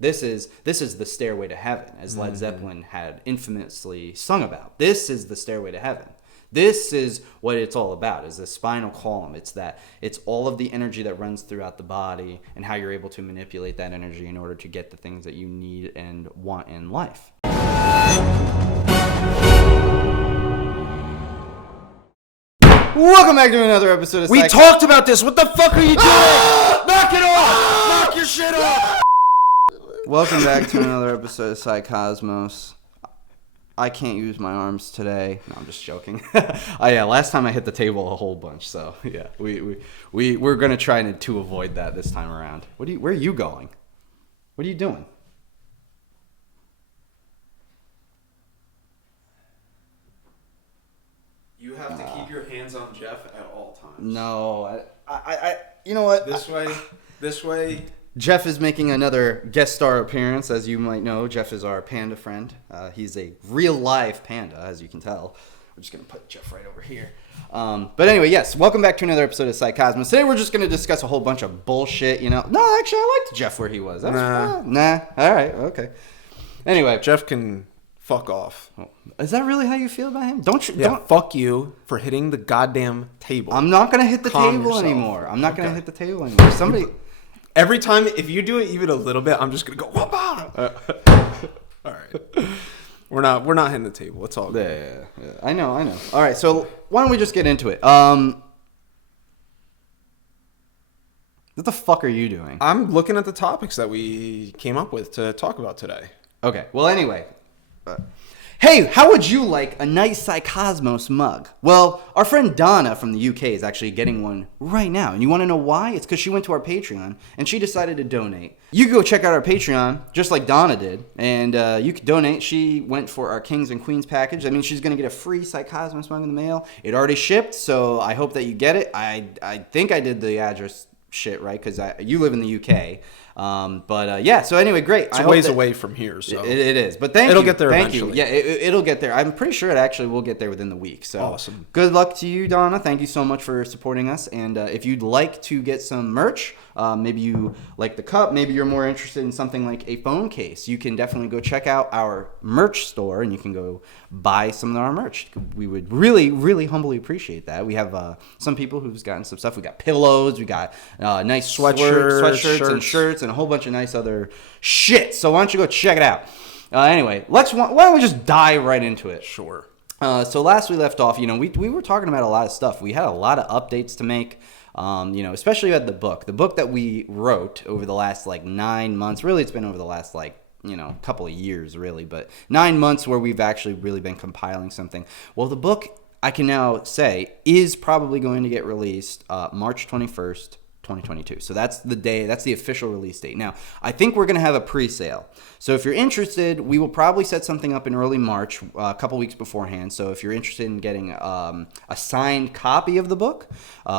This is the stairway to heaven, as Led Zeppelin had infamously sung about. This is the stairway to heaven. This is what it's all about, is the spinal column. It's all of the energy that runs throughout the body and how you're able to manipulate that energy in order to get the things that you need and want in life. Welcome back to another episode of We talked about this. What the fuck are you doing? Knock it off! Knock your shit off! Welcome back to another episode of Psycosmos. I can't use my arms today. No, I'm just joking. Last time I hit the table a whole bunch, so yeah, we're gonna try to avoid that this time around. Where are you going? What are you doing? You have to keep your hands on Jeff at all times. No, I you know what? This way. Jeff is making another guest star appearance. As you might know, Jeff is our panda friend. He's a real live panda, as you can tell. We're just going to put Jeff right over here. But anyway, yes, welcome back to another episode of Psycosmos. Today we're just going to discuss a whole bunch of bullshit, No, actually, I liked Jeff where he was. Nah. All right, okay. Anyway. Jeff can fuck off. Is that really how you feel about him? Don't. Fuck you for hitting the goddamn table. I'm not going to hit the table anymore. I'm not going to hit the table anymore. Somebody... Every time, if you do it even a little bit, I'm just gonna go. Whoop-ah! All right, we're not hitting the table. It's all good. Yeah. I know. All right, so why don't we just get into it? What the fuck are you doing? I'm looking at the topics that we came up with to talk about today. Okay. Well, anyway. Hey, how would you like a nice Psycosmos mug? Well, our friend Donna from the UK is actually getting one right now. And you want to know why? It's because she went to our Patreon and she decided to donate. You can go check out our Patreon, just like Donna did, and you can donate. She went for our Kings and Queens package. I mean, she's going to get a free Psycosmos mug in the mail. It already shipped, so I hope that you get it. I think I did the address shit right, because you live in the UK. So anyway, great. It's a ways away from here, so it is. But it'll get there eventually. Yeah, it'll get there. I'm pretty sure it actually will get there within the week. So awesome. Good luck to you, Donna. Thank you so much for supporting us. And if you'd like to get some merch, maybe you like the cup, maybe you're more interested in something like a phone case, you can definitely go check out our merch store and you can go buy some of our merch. We would really, really humbly appreciate that. We have some people who've gotten some stuff. We got pillows, we got nice sweatshirts and shirts and a whole bunch of nice other shit. So why don't you go check it out? Anyway, why don't we just dive right into it? Sure. So last we left off, we were talking about a lot of stuff. We had a lot of updates to make. Especially at the book that we wrote over the last 9 months. Really, it's been over the last couple of years, really, but 9 months where we've actually really been compiling something. Well, the book, I can now say, is probably going to get released March 21st, 2022. So that's the official release date. Now, I think we're going to have a pre-sale. So if you're interested, we will probably set something up in early March, a couple weeks beforehand. So if you're interested in getting a signed copy of the book,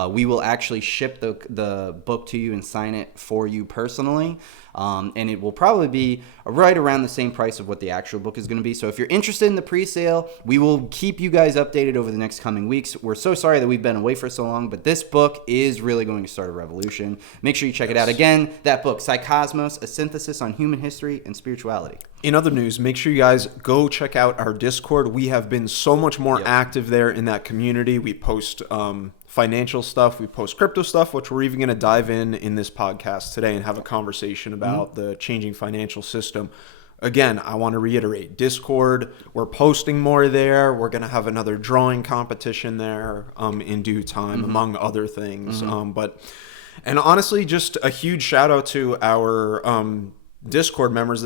we will actually ship the book to you and sign it for you personally. And it will probably be right around the same price of what the actual book is going to be. So if you're interested in the pre-sale, we will keep you guys updated over the next coming weeks. We're so sorry that we've been away for so long, but this book is really going to start a revolution. Make sure you check it out. Again, that book, Psycosmos, A Synthesis on Human History and Spirituality. In other news, make sure you guys go check out our Discord. We have been so much more active there in that community. We post financial stuff, we post crypto stuff, which we're even going to dive in this podcast today and have a conversation about the changing financial system. Again, I want to reiterate, Discord, we're posting more there. We're going to have another drawing competition there in due time, among other things. And honestly, just a huge shout out to our Discord members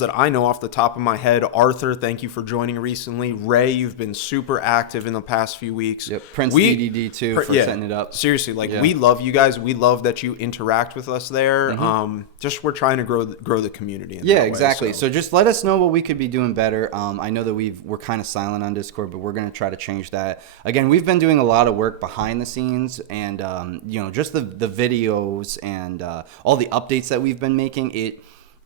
that I know off the top of my head. Arthur, thank you for joining recently. Ray, you've been super active in the past few weeks. Yep. Prince DDD too for setting it up. Seriously, we love you guys. We love that you interact with us there. Just we're trying to grow the community. Exactly. So just let us know what we could be doing better. I know that we're kind of silent on Discord, but we're going to try to change that. Again, we've been doing a lot of work behind the scenes, and just the videos and all the updates that we've been making.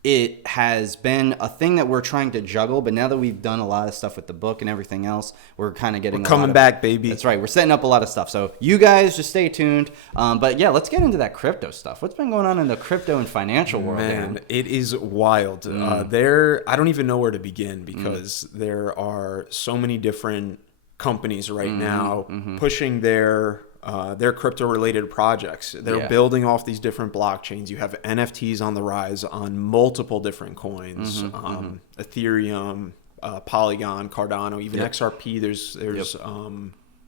it has been a thing that we're trying to juggle, but now that we've done a lot of stuff with the book and everything else, we're kind of getting coming back, baby. That's right. We're setting up a lot of stuff. So you guys just stay tuned. But yeah, let's get into that crypto stuff. What's been going on in the crypto and financial world? Man, it is wild. I don't even know where to begin because there are so many different companies right now pushing their crypto-related projects. They're building off these different blockchains. You have NFTs on the rise on multiple different coins, Ethereum, Polygon, Cardano, even XRP. There's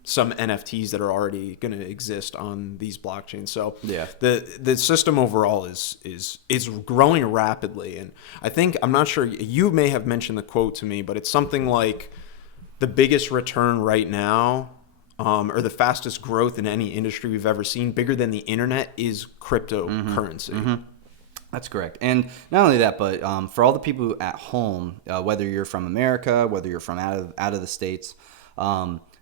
some NFTs that are already going to exist on these blockchains. So the system overall is growing rapidly. And I think, I'm not sure, you may have mentioned the quote to me, but it's something like the biggest return right now, or the fastest growth in any industry we've ever seen, bigger than the internet, is cryptocurrency. That's correct. And not only that, but for all the people at home, whether you're from America, whether you're from out of the States,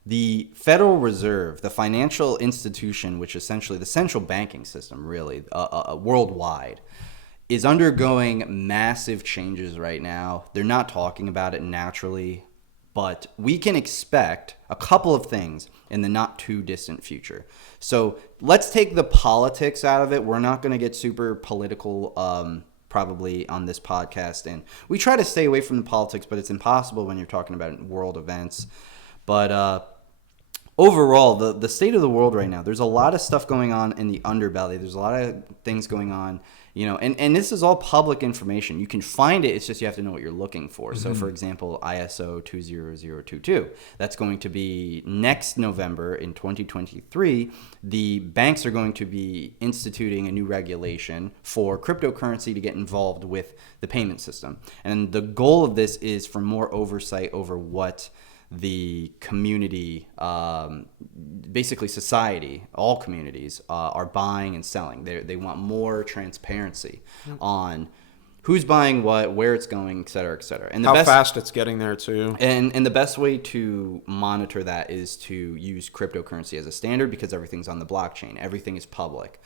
the Federal Reserve, the financial institution, which is essentially the central banking system, really, worldwide, is undergoing massive changes right now. They're not talking about it naturally, but we can expect a couple of things in the not too distant future. So let's take the politics out of it. We're not going to get super political probably on this podcast. And we try to stay away from the politics, but it's impossible when you're talking about world events. But overall, the state of the world right now, there's a lot of stuff going on in the underbelly. There's a lot of things going on, and this is all public information. You can find it. It's just you have to know what you're looking for. So, for example, ISO 20022, that's going to be next November in 2023. The banks are going to be instituting a new regulation for cryptocurrency to get involved with the payment system. And the goal of this is for more oversight over what the community, basically society, all communities are buying and selling. They want more transparency on who's buying what, where it's going, et cetera, et cetera. And how fast it's getting there too. And the best way to monitor that is to use cryptocurrency as a standard, because everything's on the blockchain. Everything is public.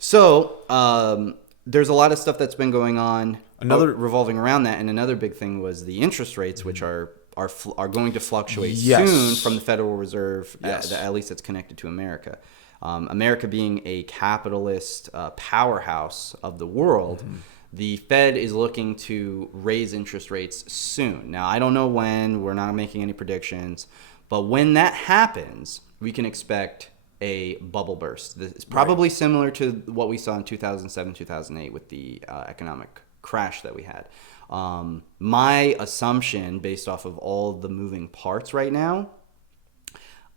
So there's a lot of stuff that's been going on revolving around that. And another big thing was the interest rates, which are going to fluctuate soon from the Federal Reserve, at least that's connected to America. America being a capitalist powerhouse of the world, the Fed is looking to raise interest rates soon. Now, I don't know when. We're not making any predictions. But when that happens, we can expect a bubble burst. It's probably similar to what we saw in 2007, 2008 with the economic crash that we had. My assumption, based off of all the moving parts right now,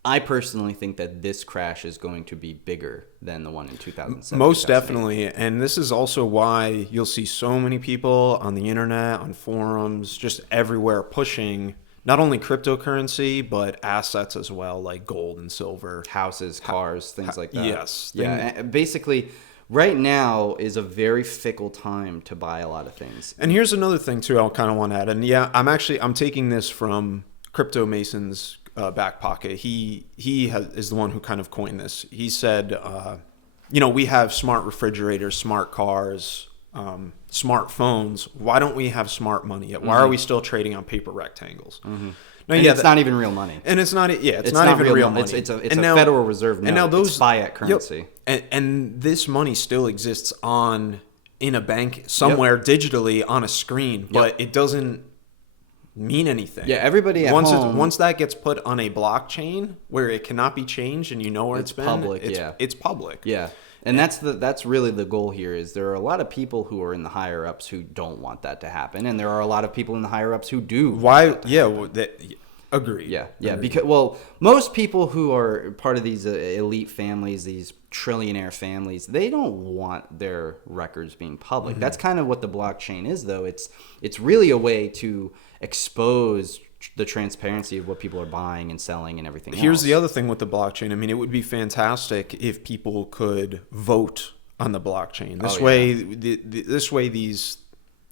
I personally think that this crash is going to be bigger than the one in 2007. Most definitely. And this is also why you'll see so many people on the internet, on forums, just everywhere pushing not only cryptocurrency, but assets as well, like gold and silver. Houses, cars, things like that. Yes. Yeah, basically, right now is a very fickle time to buy a lot of things. And here's another thing too I kind of want to add. And yeah, I'm taking this from Crypto Mason's back pocket. He is the one who kind of coined this. He said, we have smart refrigerators, smart cars, smartphones. Why don't we have smart money yet? Why are we still trading on paper rectangles? No, it's not even real money. And it's not even real money. It's a Federal Reserve note. And now it's fiat currency. And this money still exists in a bank somewhere digitally on a screen, but it doesn't mean anything. Yeah, everybody at home. Once that gets put on a blockchain where it cannot be changed and you know where it's been, public. It's public. Yeah. And that's really the goal here. Is there are a lot of people who are in the higher ups who don't want that to happen, and there are a lot of people in the higher ups who do. Why? Agree. Yeah. Because most people who are part of these elite families, these trillionaire families, they don't want their records being public. That's kind of what the blockchain is, though. It's really a way to expose the transparency of what people are buying and selling and everything else. Here's the other thing with the blockchain. I mean, it would be fantastic if people could vote on the blockchain. This way these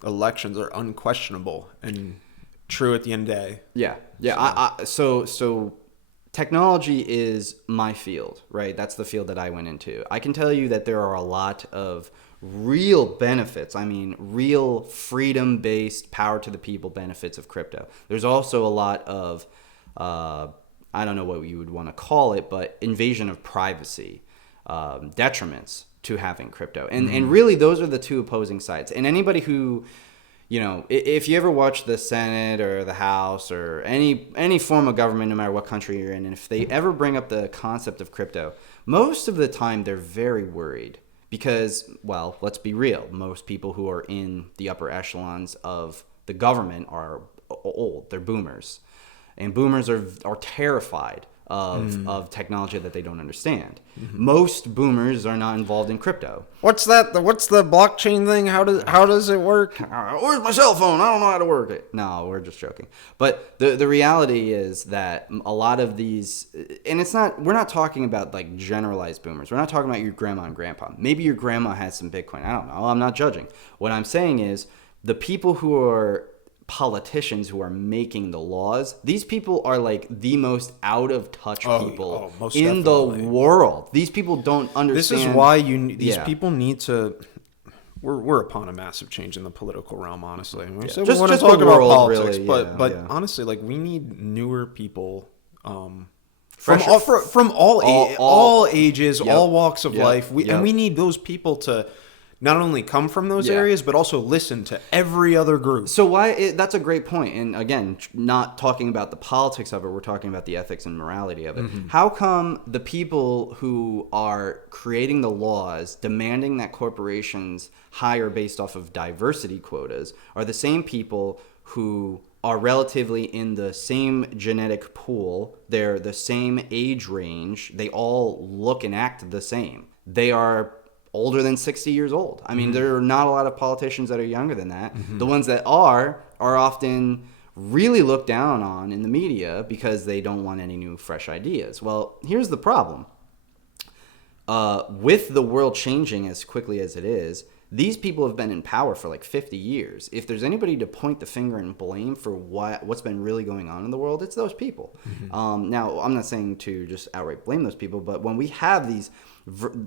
elections are unquestionable and true at the end of the day. Yeah. So technology is my field, right? That's the field that I went into. I can tell you that there are a lot of real benefits. I mean, real freedom-based, power to the people benefits of crypto. There's also a lot of, I don't know what you would want to call it, but invasion of privacy, detriments to having crypto. And really, those are the two opposing sides. And anybody who, if you ever watch the Senate or the House or any form of government, no matter what country you're in, and if they ever bring up the concept of crypto, most of the time they're very worried because, well, let's be real. Most people who are in the upper echelons of the government are old. They're boomers. And boomers are terrified of technology that they don't understand. Most boomers are not involved in crypto. What's that? What's the blockchain thing? How does it work? Where's my cell phone? I don't know how to work it. No, we're just joking. But the reality is that a lot of these, and we're not talking about like generalized boomers. We're not talking about your grandma and grandpa. Maybe your grandma has some Bitcoin. I don't know. I'm not judging. What I'm saying is the people who are politicians who are making the laws, these people are like the most out of touch people in definitely. the world. These people don't understand. This is why these people need to. We're upon a massive change in the political realm, honestly. So we want to talk about politics, really, but honestly, like we need newer people from all ages, all walks of life. And we need those people to not only come from those areas, but also listen to every other group. So that's a great point. And again, not talking about the politics of it, we're talking about the ethics and morality of it. How come the people who are creating the laws, demanding that corporations hire based off of diversity quotas, are the same people who are relatively in the same genetic pool, they're the same age range, they all look and act the same. They are older than 60 years old. I mean, there are not a lot of politicians that are younger than that. The ones that are often really looked down on in the media because they don't want any new, fresh ideas. Well, here's the problem. With the world changing as quickly as it is, these people have been in power for like 50 years. If there's anybody to point the finger and blame for what's been really going on in the world, it's those people. Now, I'm not saying to just outright blame those people, but when we have these,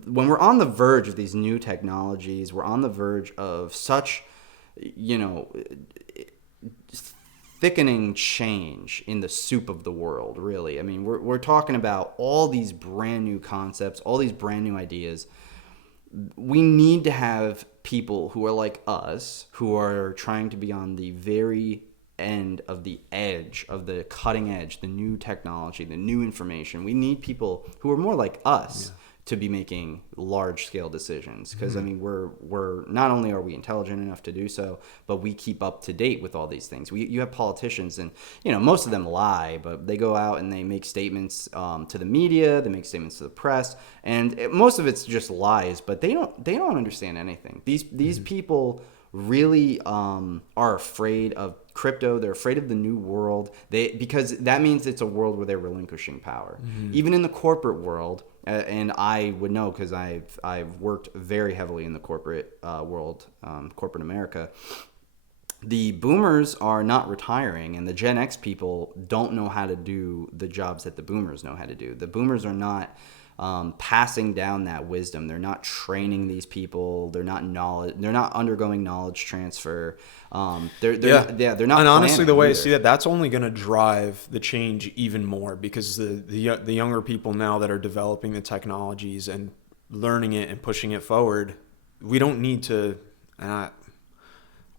when we're on the verge of these new technologies, we're on the verge of such, thickening change in the soup of the world, really. I mean, we're talking about all these brand new concepts, all these brand new ideas. We need to have people who are like us, who are trying to be on the very end of the edge, of the cutting edge, the new technology, the new information. We need people who are more like us to be making large scale decisions. Because I mean, we're not only are we intelligent enough to do so, but we keep up to date with all these things. You have politicians, and most of them lie, but they go out and they make statements to the media, they make statements to the press, and most of it's just lies. But they don't understand anything. These people really are afraid of crypto. They're afraid of the new world. Because that means it's a world where they're relinquishing power. Even in the corporate world. And I would know because I've worked very heavily in the corporate world, corporate America. The boomers are not retiring, and the Gen X people don't know how to do the jobs that the boomers know how to do. The boomers are not passing down that wisdom. They're not training these people. They're not undergoing knowledge transfer. They're not. And honestly, the way I see that's only going to drive the change even more, because the younger people now that are developing the technologies and learning it and pushing it forward, we don't need to.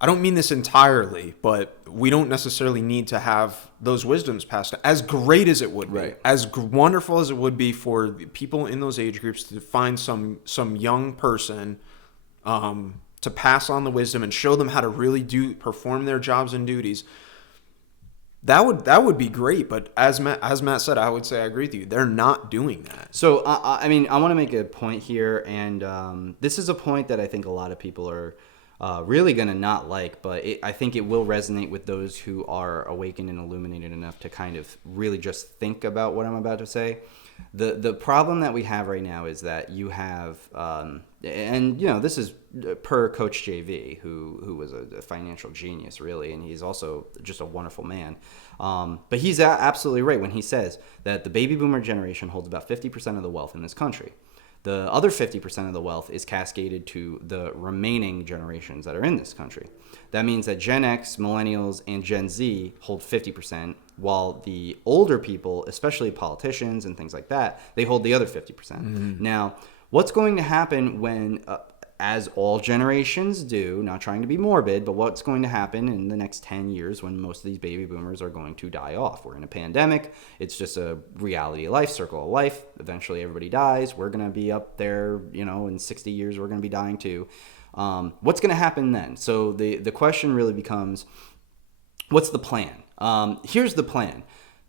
I don't mean this entirely, but we don't necessarily need to have those wisdoms passed. As great as it would be, as wonderful as it would be for the people in those age groups to find some young person to pass on the wisdom and show them how to really perform their jobs and duties. That would be great, but as Matt said, I would say I agree with you. They're not doing that. So I mean, I want to make a point here, and this is a point that I think a lot of people are really going to not like, but I think it will resonate with those who are awakened and illuminated enough to kind of really just think about what I'm about to say. The problem that we have right now is that you have, and this is per Coach JV, who was a financial genius, really, and he's also just a wonderful man. But he's absolutely right when he says that the baby boomer generation holds about 50% of the wealth in this country. The other 50% of the wealth is cascaded to the remaining generations that are in this country. That means that Gen X, Millennials, and Gen Z hold 50%, while the older people, especially politicians and things like that, they hold the other 50%. Now, what's going to happen when, as all generations do, not trying to be morbid, but what's going to happen in the next 10 years when most of these baby boomers are going to die off? We're in a pandemic. It's just a reality of life, circle of life. Eventually everybody dies. We're going to be up there, in 60 years, we're going to be dying too. What's going to happen then? So the question really becomes, what's the plan? Here's the plan.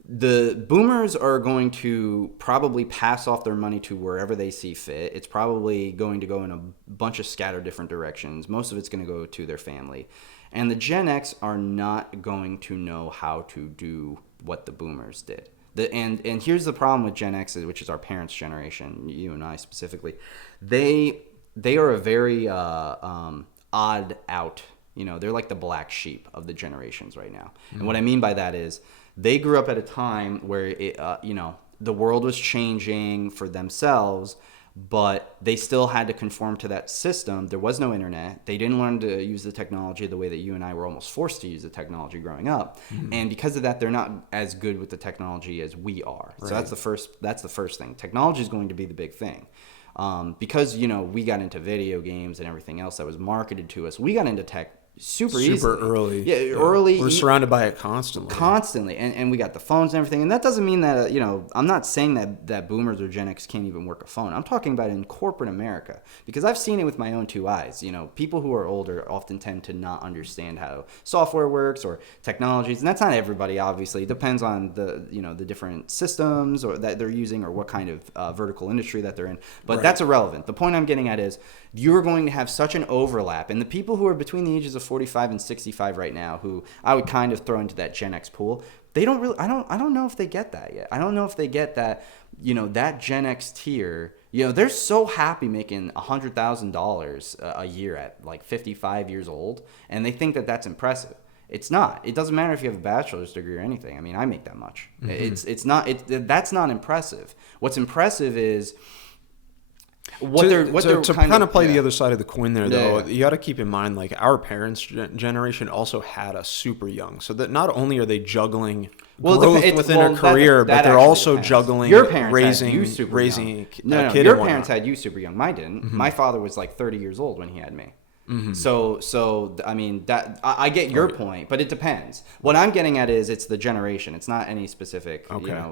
The boomers are going to probably pass off their money to wherever they see fit. It's probably going to go in a bunch of scattered different directions. Most of it's going to go to their family. And the Gen X are not going to know how to do what the boomers did. And here's the problem with Gen X, which is our parents' generation, you and I specifically. They are a very odd out. They're like the black sheep of the generations right now. And what I mean by that is they grew up at a time where the world was changing for themselves, but they still had to conform to that system. There was no internet. They didn't learn to use the technology the way that you and I were almost forced to use the technology growing up. And because of that, they're not as good with the technology as we are. Right. So that's the first thing. Technology is going to be the big thing. Because we got into video games and everything else that was marketed to us. We got into tech super early. Yeah, early. We're surrounded by it constantly. And we got the phones and everything. And that doesn't mean that, I'm not saying that boomers or Gen X can't even work a phone. I'm talking about in corporate America, because I've seen it with my own two eyes. People who are older often tend to not understand how software works or technologies. And that's not everybody, obviously. It depends on the different systems or that they're using or what kind of vertical industry that they're in. But that's irrelevant. The point I'm getting at is you're going to have such an overlap. And the people who are between the ages of 45 and 65 right now, who I would kind of throw into that Gen X pool, they don't really, I don't know if they get that yet. I don't know if they get that, that Gen X tier, they're so happy making $100,000 a year at like 55 years old. And they think that that's impressive. It's not. It doesn't matter if you have a bachelor's degree or anything. I mean, I make that much. It's not, that's not impressive. What's impressive is, to kind of play the other side of the coin there, though, you got to keep in mind, like, our parents' generation also had us super young, so that not only are they juggling growth within a career, but they're also juggling your parents raising a kid. Your parents had you super young. Mine didn't. My father was like 30 years old when he had me. So I mean, that I get your point, but it depends. What I'm getting at is it's the generation. It's not any specific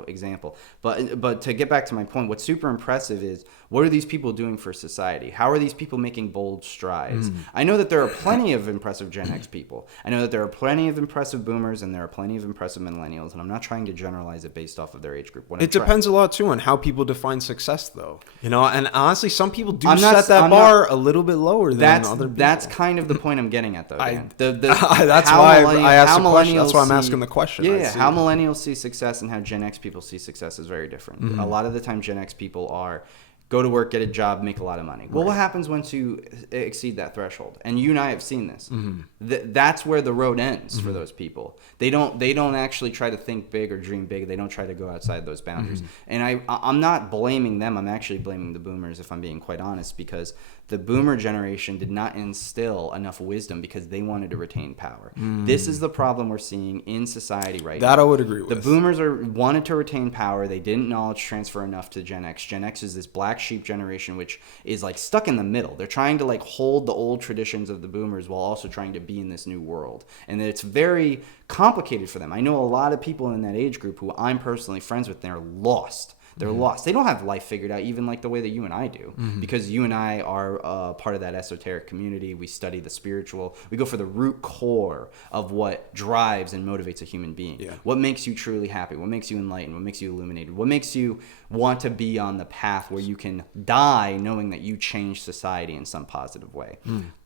example. But to get back to my point, what's super impressive is, what are these people doing for society? How are these people making bold strides? I know that there are plenty of impressive Gen X people. I know that there are plenty of impressive boomers, and there are plenty of impressive millennials, and I'm not trying to generalize it based off of their age group. It depends a lot, too, on how people define success, though. And honestly, some people set that bar a little bit lower than other people. That's kind of the point I'm getting at, though, Dan. That's why I asked the question. That's why I'm asking the question. Yeah, how millennials see success and how Gen X people see success is very different. A lot of the time, Gen X people are go to work, get a job, make a lot of money. Well, what happens once you exceed that threshold? And you and I have seen this. That's where the road ends for those people. They don't actually try to think big or dream big. They don't try to go outside those boundaries. And I'm not blaming them. I'm actually blaming the boomers, if I'm being quite honest, because the boomer generation did not instill enough wisdom because they wanted to retain power. This is the problem we're seeing in society right now. That I would agree with. The boomers wanted to retain power. They didn't knowledge transfer enough to Gen X. Gen X is this black sheep generation, which is like stuck in the middle. They're trying to like hold the old traditions of the boomers while also trying to be in this new world. And it's very complicated for them. I know a lot of people in that age group who I'm personally friends with, they're lost. They're lost. They don't have life figured out, even like the way that you and I do, because you and I are part of that esoteric community. We study the spiritual. We go for the root core of what drives and motivates a human being. What makes you truly happy? What makes you enlightened? What makes you illuminated? What makes you want to be on the path where you can die knowing that you changed society in some positive way?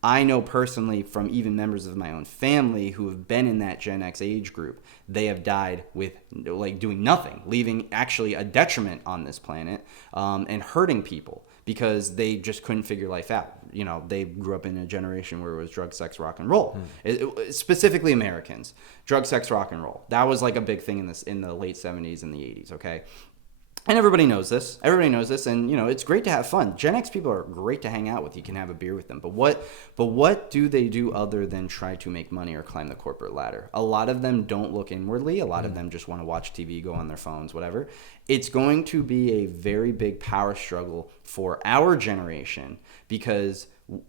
I know personally from even members of my own family who have been in that Gen X age group, they have died with like doing nothing, leaving actually a detriment on this planet, and hurting people because they just couldn't figure life out. They grew up in a generation where it was drug, sex, rock and roll. Specifically Americans, drug, sex, rock and roll. That was like a big thing in the late 70s and the 80s. Okay. And everybody knows this. Everybody knows this, and it's great to have fun. Gen X people are great to hang out with. You can have a beer with them. But what do they do other than try to make money or climb the corporate ladder? A lot of them don't look inwardly. A lot of them just want to watch TV, go on their phones, whatever. It's going to be a very big power struggle for our generation, because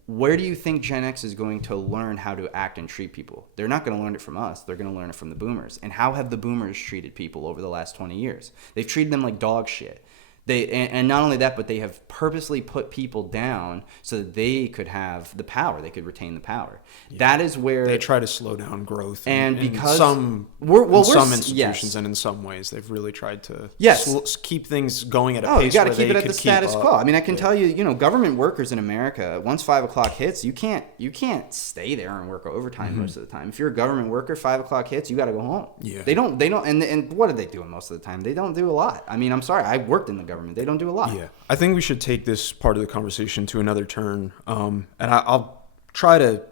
where do you think Gen X is going to learn how to act and treat people? They're not going to learn it from us. They're going to learn it from the boomers. And how have the boomers treated people over the last 20 years? They've treated them like dog shit. And not only that, but they have purposely put people down so that they could have the power. They could retain the power. Yeah. That is where they try to slow down growth. And because some institutions and in some ways, they've really tried to keep things going at a pace. You got to keep it at the status quo. I mean, I can tell you, government workers in America, once 5 o'clock hits, you can't stay there and work overtime most of the time. If you're a government worker, 5 o'clock hits, you got to go home. Yeah. They don't. And what are they doing most of the time? They don't do a lot. I mean, I'm sorry, I worked in the government. They don't do a lot. Yeah, I think we should take this part of the conversation to another turn, and I'll try to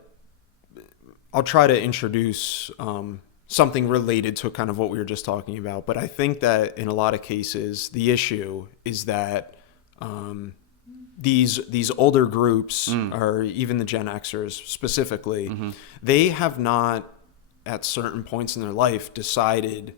introduce something related to kind of what we were just talking about. But I think that in a lot of cases, the issue is that these older groups, or even the Gen Xers specifically, they have not, at certain points in their life, decided.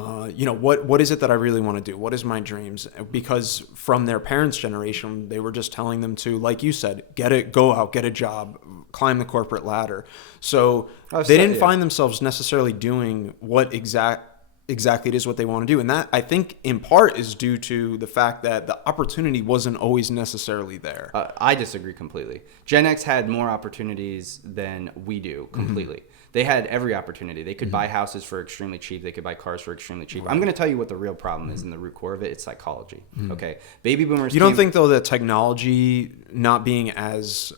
What is it that I really want to do? What is my dreams? Because from their parents' generation, they were just telling them to, like you said, go out, get a job, climb the corporate ladder. So they didn't find themselves necessarily doing what exactly it is what they want to do. And that, I think, in part is due to the fact that the opportunity wasn't always necessarily there. I disagree completely. Gen X had more opportunities than we do completely. They had every opportunity. They could buy houses for extremely cheap. They could buy cars for extremely cheap. Right. I'm going to tell you what the real problem is in the root core of it. It's psychology. Okay, baby boomers. You don't think, though, that technology not being as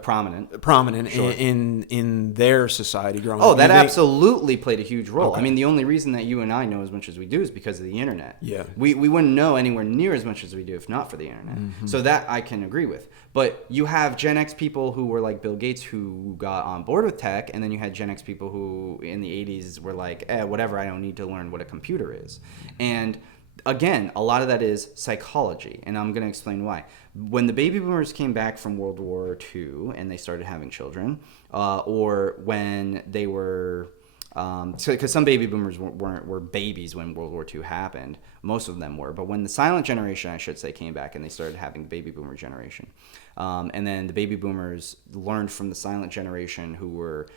prominent sure. in their society growing up. Oh, that absolutely played a huge role. Okay. I mean, the only reason that you and I know as much as we do is because of the internet. Yeah. We wouldn't know anywhere near as much as we do if not for the internet. So that I can agree with. But you have Gen X people who were like Bill Gates who got on board with tech, and then you had Gen X people who in the 80s were like, whatever, I don't need to learn what a computer is. And again, a lot of that is psychology, and I'm going to explain why. When the baby boomers came back from World War II and they started having children, or when they were, because some baby boomers were babies when World War II happened, most of them were, but when the silent generation, I should say, came back and they started having the baby boomer generation, and then the baby boomers learned from the silent generation who were,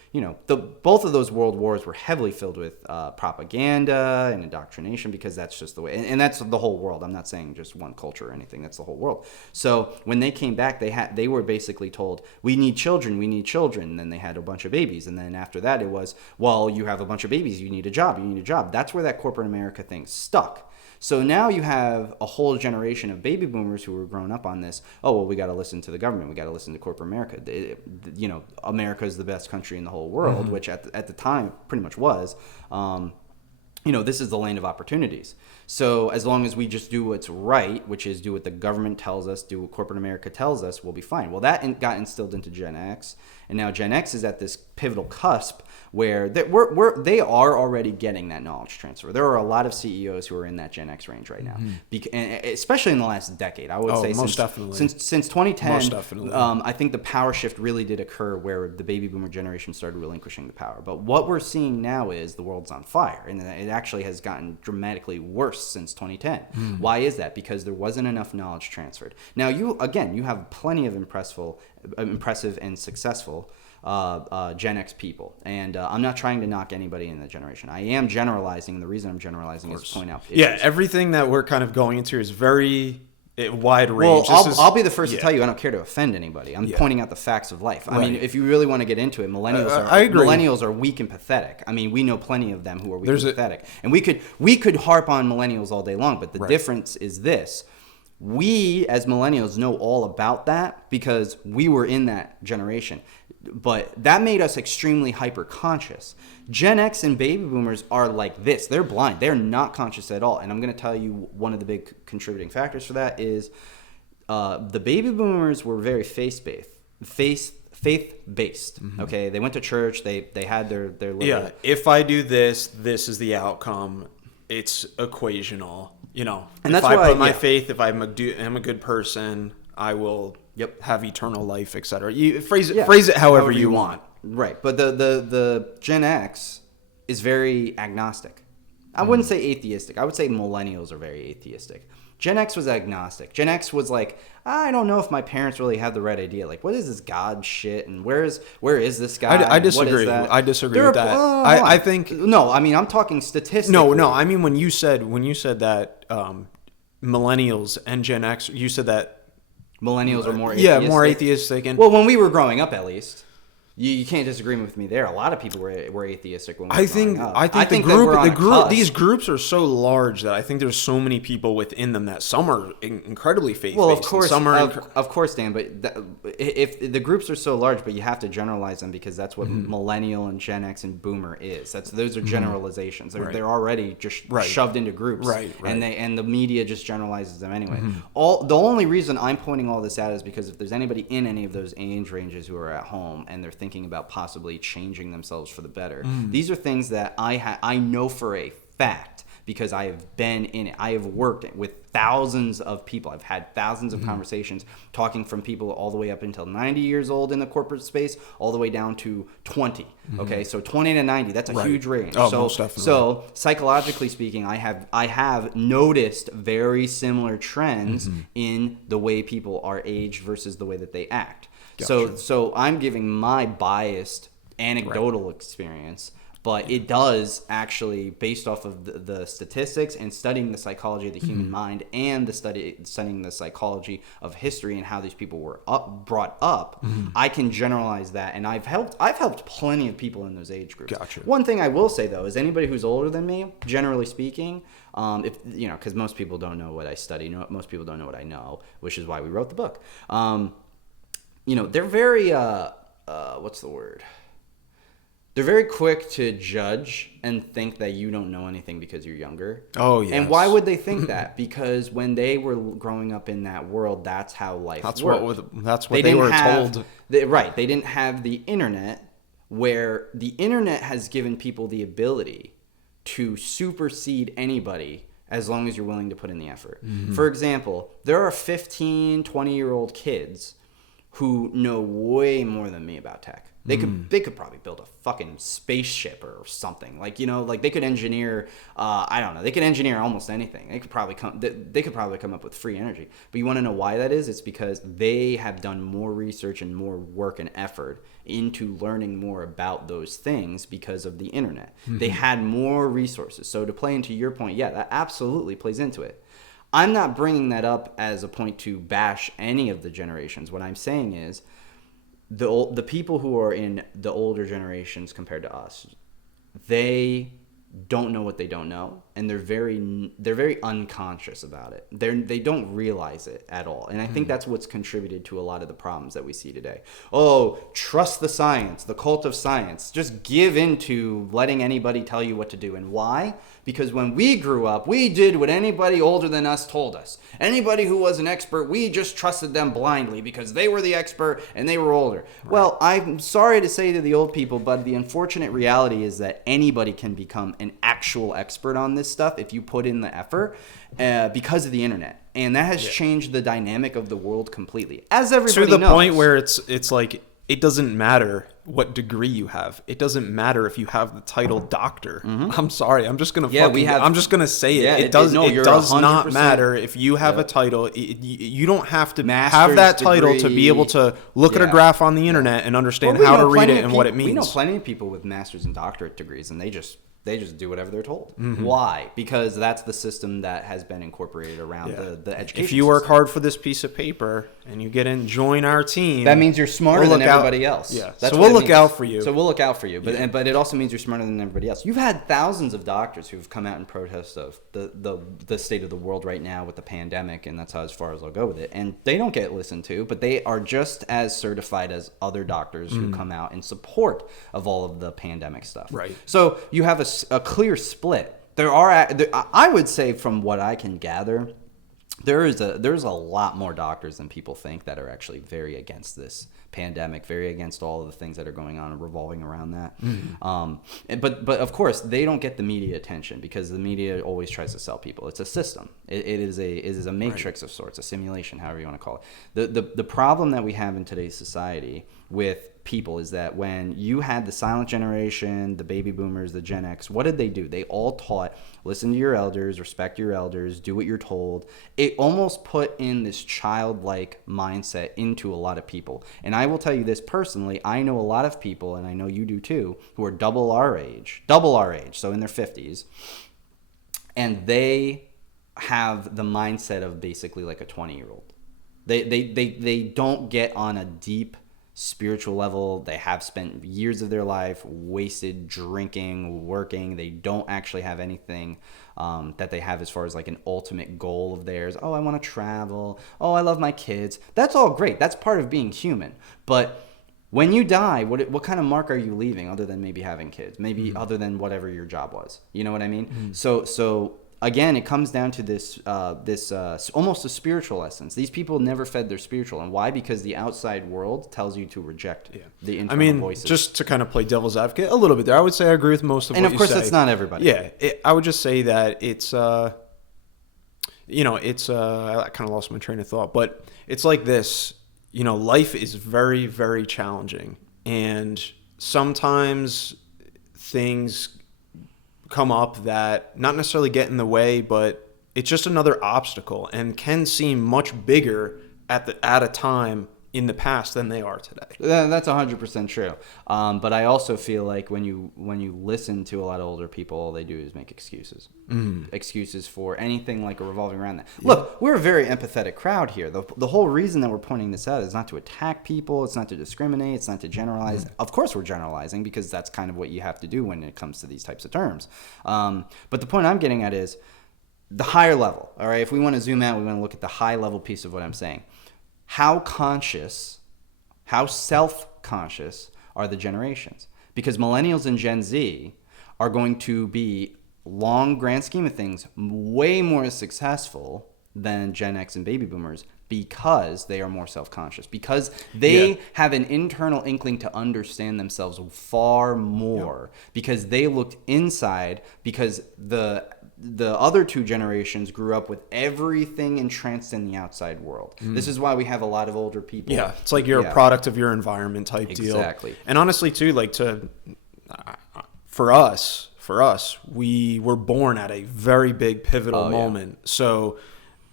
both of those world wars were heavily filled with propaganda and indoctrination, because that's just the way, and that's the whole world. I'm not saying just one culture or anything. That's the whole world. So when they came back, they were basically told, we need children. And then they had a bunch of babies. And then after that, it was, well, you have a bunch of babies. You need a job. That's where that corporate America thing stuck. So now you have a whole generation of baby boomers who were grown up on this. Oh, well, we got to listen to the government. We got to listen to corporate America. America is the best country in the whole world, which at the time pretty much was. This is the land of opportunities. So as long as we just do what's right, which is do what the government tells us, do what corporate America tells us, we'll be fine. Well, that got instilled into Gen X, and now Gen X is at this pivotal cusp where they are already getting that knowledge transfer. There are a lot of CEOs who are in that Gen X range right now, and especially in the last decade. I would say most definitely. Since 2010, most definitely. I think the power shift really did occur where the baby boomer generation started relinquishing the power. But what we're seeing now is the world's on fire, and it actually has gotten dramatically worse since 2010. Why is that? Because there wasn't enough knowledge transferred. Now, you have plenty of impressive and successful Gen X people, and I'm not trying to knock anybody in the generation. I am generalizing. The reason I'm generalizing is to point out issues. Yeah, everything that we're kind of going into is very wide range. Well, I'll be the first to tell you I don't care to offend anybody. I'm pointing out the facts of life. I mean, if you really want to get into it, millennials are weak and pathetic. I mean, we know plenty of them who are weak and pathetic. And we could harp on millennials all day long, but the difference is this. We, as millennials, know all about that because we were in that generation. But that made us extremely hyper-conscious. Gen X and baby boomers are like this. They're blind. They're not conscious at all. And I'm going to tell you one of the big contributing factors for that is the baby boomers were very faith-based. Okay? They went to church. They had their little... Yeah, if I do this, this is the outcome. it's equational. And if that's I why, put my faith, if I'm a good person, I will have eternal life, etc. You phrase it however you want. Right, but the Gen X is very agnostic. I wouldn't say atheistic. I would say millennials are very atheistic. Gen X was agnostic. Gen X was like, I don't know if my parents really have the right idea. Like, what is this God shit? And where is this guy? I disagree. I disagree with that. I think no. I mean, I'm talking statistically. No. I mean, when you said that millennials and Gen X, you said that millennials are more atheistic. Yeah, more atheistic. And well, when we were growing up, at least. You can't disagree with me there. A lot of people were atheistic when we were growing up. I think these groups are so large that I think there's so many people within them that some are incredibly faith-based. Well, of course, of course, Dan. But if the groups are so large, but you have to generalize them because that's what millennial and Gen X and Boomer is. Those are generalizations. They're already just shoved into groups, and the media just generalizes them anyway. The only reason I'm pointing all this out is because if there's anybody in any of those age ranges who are at home and they're thinking about possibly changing themselves for the better. These are things that I know for a fact because I have been in it. I have worked with thousands of people. I've had thousands of conversations talking from people all the way up until 90 years old in the corporate space, all the way down to 20. Okay, so 20 to 90, that's a huge range. Oh, most definitely. So psychologically speaking, I have noticed very similar trends in the way people are aged versus the way that they act. Gotcha. So I'm giving my biased anecdotal experience, but it does actually, based off of the statistics and studying the psychology of the human mind and studying the psychology of history and how these people were brought up, I can generalize that, and I've helped plenty of people in those age groups. Gotcha. One thing I will say though is anybody who's older than me, generally speaking, if because most people don't know what I study, most people don't know what I know, which is why we wrote the book. They're very, what's the word? They're very quick to judge and think that you don't know anything because you're younger. Oh, yes. And why would they think that? Because when they were growing up in that world, that's how life worked. That's what they were told. They didn't have the internet, where the internet has given people the ability to supersede anybody as long as you're willing to put in the effort. For example, there are 15, 20-year-old kids who know way more than me about tech. They could probably build a fucking spaceship or something. Like they could engineer. I don't know. They could engineer almost anything. They could probably come up with free energy. But you want to know why that is? It's because they have done more research and more work and effort into learning more about those things because of the internet. They had more resources. So to play into your point, yeah, that absolutely plays into it. I'm not bringing that up as a point to bash any of the generations. What I'm saying is the people who are in the older generations compared to us, they don't know what they don't know, and they're very unconscious about it. They don't realize it at all, and I think that's what's contributed to a lot of the problems that we see today. Oh, trust the science, the cult of science. Just give into letting anybody tell you what to do. And why? Because when we grew up, we did what anybody older than us told us. Anybody who was an expert, we just trusted them blindly because they were the expert and they were older. Right. Well, I'm sorry to say to the old people, but the unfortunate reality is that anybody can become an actual expert on this stuff if you put in the effort because of the internet. And that has changed the dynamic of the world completely. As everybody knows. To the point where it's like, it doesn't matter what degree you have. It doesn't matter if you have the title doctor. I'm sorry. I'm just gonna I'm just gonna say it. Yeah, it does not matter if you have a title. You don't have to have that title degree to be able to look at a graph on the internet and understand how to read it and what it means. We know plenty of people with master's and doctorate degrees, and they just do whatever they're told. Why? Because that's the system that has been incorporated around the education If you work hard for this piece of paper and you get in, join our team. That means you're smarter than everybody else. Yeah. So we'll look out for you. So we'll look out for you. But it also means you're smarter than everybody else. You've had thousands of doctors who've come out in protest of the state of the world right now with the pandemic, and that's how as far as I'll go with it. And they don't get listened to, but they are just as certified as other doctors who come out in support of all of the pandemic stuff. Right. So you have a clear split. I would say, from what I can gather, there's a lot more doctors than people think that are actually very against this pandemic, very against all of the things that are going on and revolving around that. But of course, they don't get the media attention because the media always tries to sell people. It's a system. It is a matrix of sorts, a simulation, however you want to call it. The problem that we have in today's society with people is that when you had the silent generation, the baby boomers, the Gen X, what did they do? They all taught, listen to your elders, respect your elders, do what you're told. It almost put in this childlike mindset into a lot of people. And I will tell you this personally, I know a lot of people, and I know you do too, who are double our age, so in their 50s, and they have the mindset of basically like a 20-year-old. They don't get on a deep spiritual level. They have spent years of their life wasted drinking, working. They don't actually have anything that they have as far as like an ultimate goal of theirs. Oh, I want to travel. Oh, I love my kids. That's all great. That's part of being human. But when you die, what kind of mark are you leaving other than maybe having kids? Maybe other than whatever your job was. You know what I mean? So again, it comes down to this almost a spiritual essence. These people never fed their spiritual. And why? Because the outside world tells you to reject the internal voices. Just to kind of play devil's advocate a little bit there, I would say I agree with most of what you say. And of course, that's not everybody. Yeah, I would just say that it's, I kind of lost my train of thought. But it's like this, life is very, very challenging. And sometimes things come up that not necessarily get in the way, but it's just another obstacle and can seem much bigger at a time in the past than they are today. That's 100% true. But I also feel like when you listen to a lot of older people, all they do is make excuses. Excuses for anything like revolving around that. Yeah. Look, we're a very empathetic crowd here. The whole reason that we're pointing this out is not to attack people. It's not to discriminate. It's not to generalize. Of course we're generalizing because that's kind of what you have to do when it comes to these types of terms. But the point I'm getting at is the higher level. All right, if we want to zoom out, we want to look at the high level piece of what I'm saying. How self-conscious are the generations? Because millennials and Gen Z are going to be, long grand scheme of things, way more successful than Gen X and baby boomers because they are more self-conscious, because they have an internal inkling to understand themselves far more, because they looked inside, because the other two generations grew up with everything entranced in the outside world. This is why we have a lot of older people. Yeah, it's like you're a product of your environment type deal. Exactly. And honestly, too, like for us, we were born at a very big pivotal moment. Yeah. So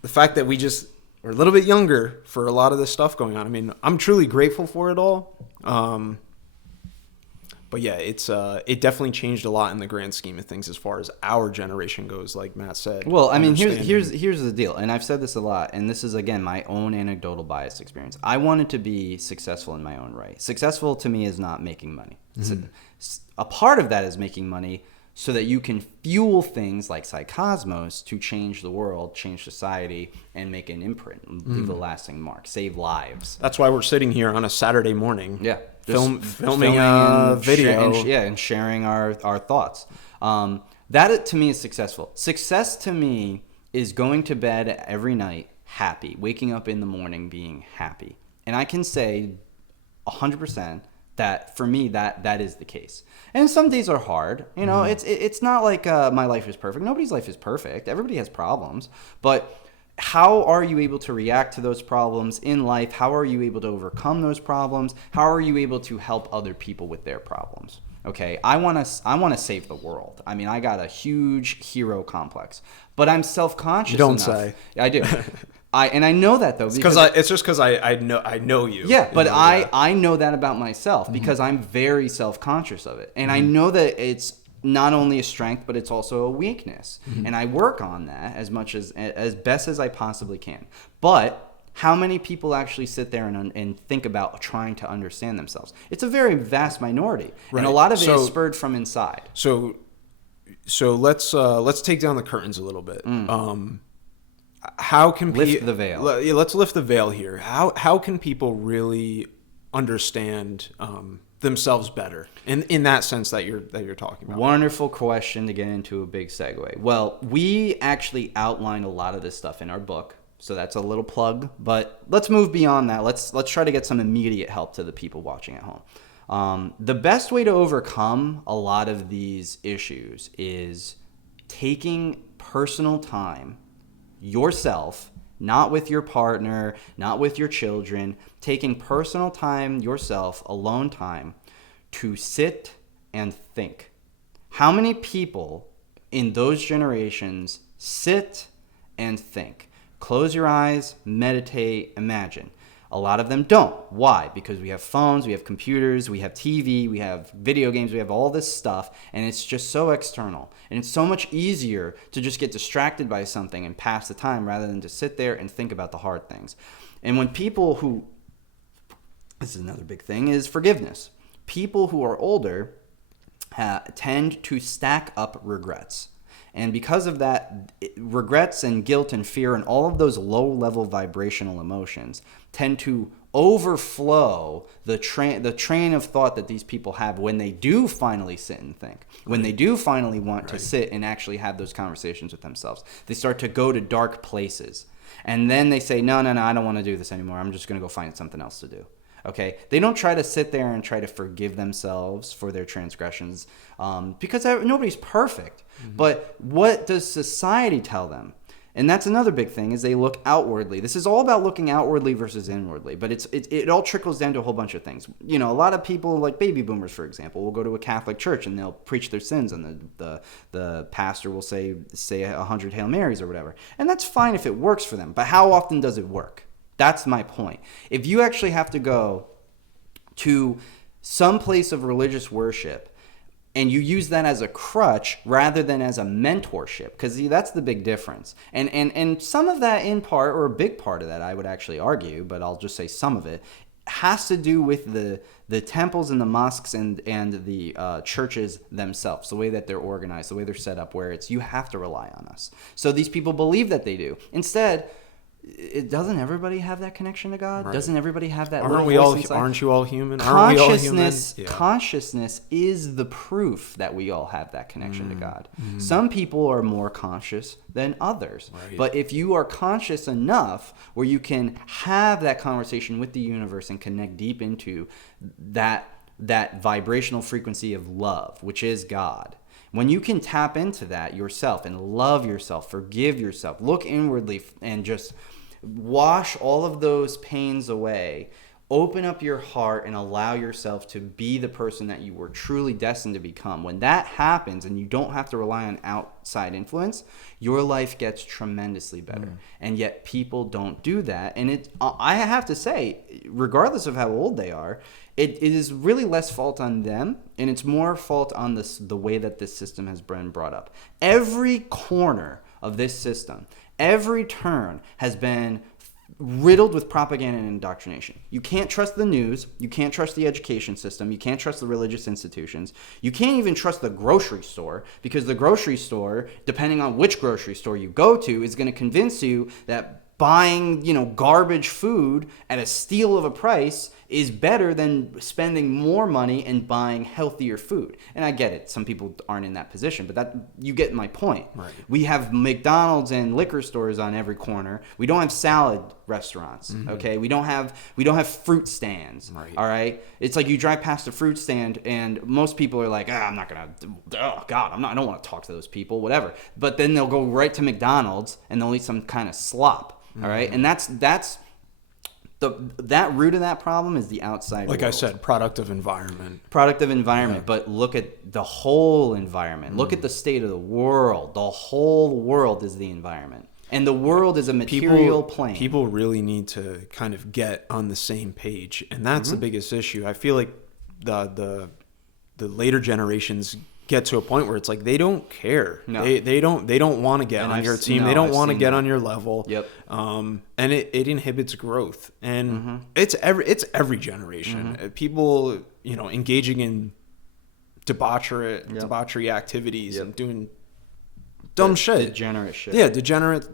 the fact that we're a little bit younger for a lot of this stuff going on, I mean, I'm truly grateful for it all. But yeah, it definitely changed a lot in the grand scheme of things as far as our generation goes, like Matt said. Well, I mean, here's the deal, and I've said this a lot, and this is, again, my own anecdotal bias experience. I wanted to be successful in my own right. Successful to me is not making money. A part of that is making money so that you can fuel things like Psycosmos to change the world, change society, and make an imprint, leave a lasting mark, save lives. That's why we're sitting here on a Saturday morning. Yeah. Filming a video. And sharing our thoughts. That, to me, is successful. Success, to me, is going to bed every night happy, waking up in the morning being happy. And I can say 100% that, for me, that is the case. And some days are hard. It's not like my life is perfect. Nobody's life is perfect. Everybody has problems. But how are you able to react to those problems in life? How are you able to overcome those problems? How are you able to help other people with their problems? Okay, I want to save the world. I mean, I got a huge hero complex, but I'm self-conscious. You don't enough. say. I do. I know that though. It's just because I know you. Yeah, but I know that about myself because I'm very self-conscious of it, and I know that it's not only a strength, but it's also a weakness. And I work on that as best as I possibly can. But how many people actually sit there and think about trying to understand themselves? It's a very vast minority. Right. And a lot of it is spurred from inside. So let's take down the curtains a little bit. How can lift the veil? Let's lift the veil here. How can people really understand themselves better in that sense that you're talking about? Wonderful question to get into a big segue. Well, we actually outline a lot of this stuff in our book, So that's a little plug, but let's move beyond that. Let's try to get some immediate help to the people watching at home. The best way to overcome a lot of these issues is taking personal time yourself, not with your partner, not with your children, taking personal time yourself, alone time, to sit and think. How many people in those generations sit and think? Close your eyes, meditate, imagine. A lot of them don't. Why? Because we have phones, we have computers, we have TV, we have video games, we have all this stuff, and it's just so external. And it's so much easier to just get distracted by something and pass the time rather than to sit there and think about the hard things. And when people who, this is another big thing, is forgiveness. People who are older tend to stack up regrets. And because of that, regrets and guilt and fear and all of those low-level vibrational emotions tend to overflow the train of thought that these people have when they do finally sit and think, when they do finally want to sit and actually have those conversations with themselves. They start to go to dark places. And then they say, no, I don't want to do this anymore. I'm just going to go find something else to do. Okay, they don't try to sit there and try to forgive themselves for their transgressions because nobody's perfect. Mm-hmm. But what does society tell them? And that's another big thing, is they look outwardly. This is all about looking outwardly versus inwardly, but it all trickles down to a whole bunch of things. You know, a lot of people, like baby boomers, for example, will go to a Catholic church and they'll preach their sins, and the pastor will say 100 Hail Marys or whatever. And that's fine if it works for them, but how often does it work? That's my point. If you actually have to go to some place of religious worship and you use that as a crutch rather than as a mentorship, because that's the big difference. And some of that, in part, or a big part of that, I would actually argue, but I'll just say some of it, has to do with the temples and the mosques and the churches themselves, the way that they're organized, the way they're set up, where it's you have to rely on us. So these people believe that they do. Instead, doesn't everybody have that connection to God? Right. Doesn't everybody have that? Aren't we all? Inside? Aren't you all human? Consciousness, Yeah. Consciousness is the proof that we all have that connection to God. Some people are more conscious than others, but if you are conscious enough where you can have that conversation with the universe and connect deep into that vibrational frequency of love, which is God. When you can tap into that yourself and love yourself, forgive yourself, look inwardly and just wash all of those pains away, open up your heart and allow yourself to be the person that you were truly destined to become. When that happens and you don't have to rely on outside influence, your life gets tremendously better. And yet people don't do that. And I have to say, regardless of how old they are, it is really less fault on them, and it's more fault on the way that this system has been brought up. Every corner of this system, every turn has been riddled with propaganda and indoctrination. You can't trust the news. You can't trust the education system. You can't trust the religious institutions. You can't even trust the grocery store, because the grocery store, depending on which grocery store you go to, is going to convince you that buying, garbage food at a steal of a price is better than spending more money and buying healthier food. And I get it. Some people aren't in that position, but that you get my point. Right. We have McDonald's and liquor stores on every corner. We don't have salad restaurants. Okay. We don't have fruit stands. Right. All right. It's like you drive past a fruit stand and most people are like, I'm not going to, I don't want to talk to those people, whatever. But then they'll go right to McDonald's and they'll eat some kind of slop. All right. And that's that root of that problem is the outside world. I said, product of environment. Yeah. But look at the whole environment. Look at the state of the world. The whole world is the environment. And the world is a material plane. People really need to kind of get on the same page. And that's the biggest issue. I feel like the later generations get to a point where it's like they don't care. No. They don't want to get on your team. They don't want to get on your level. Yep. And it inhibits growth. And it's every generation. People, engaging in debauchery activities and doing dumb shit. Degenerate shit. Yeah, degenerate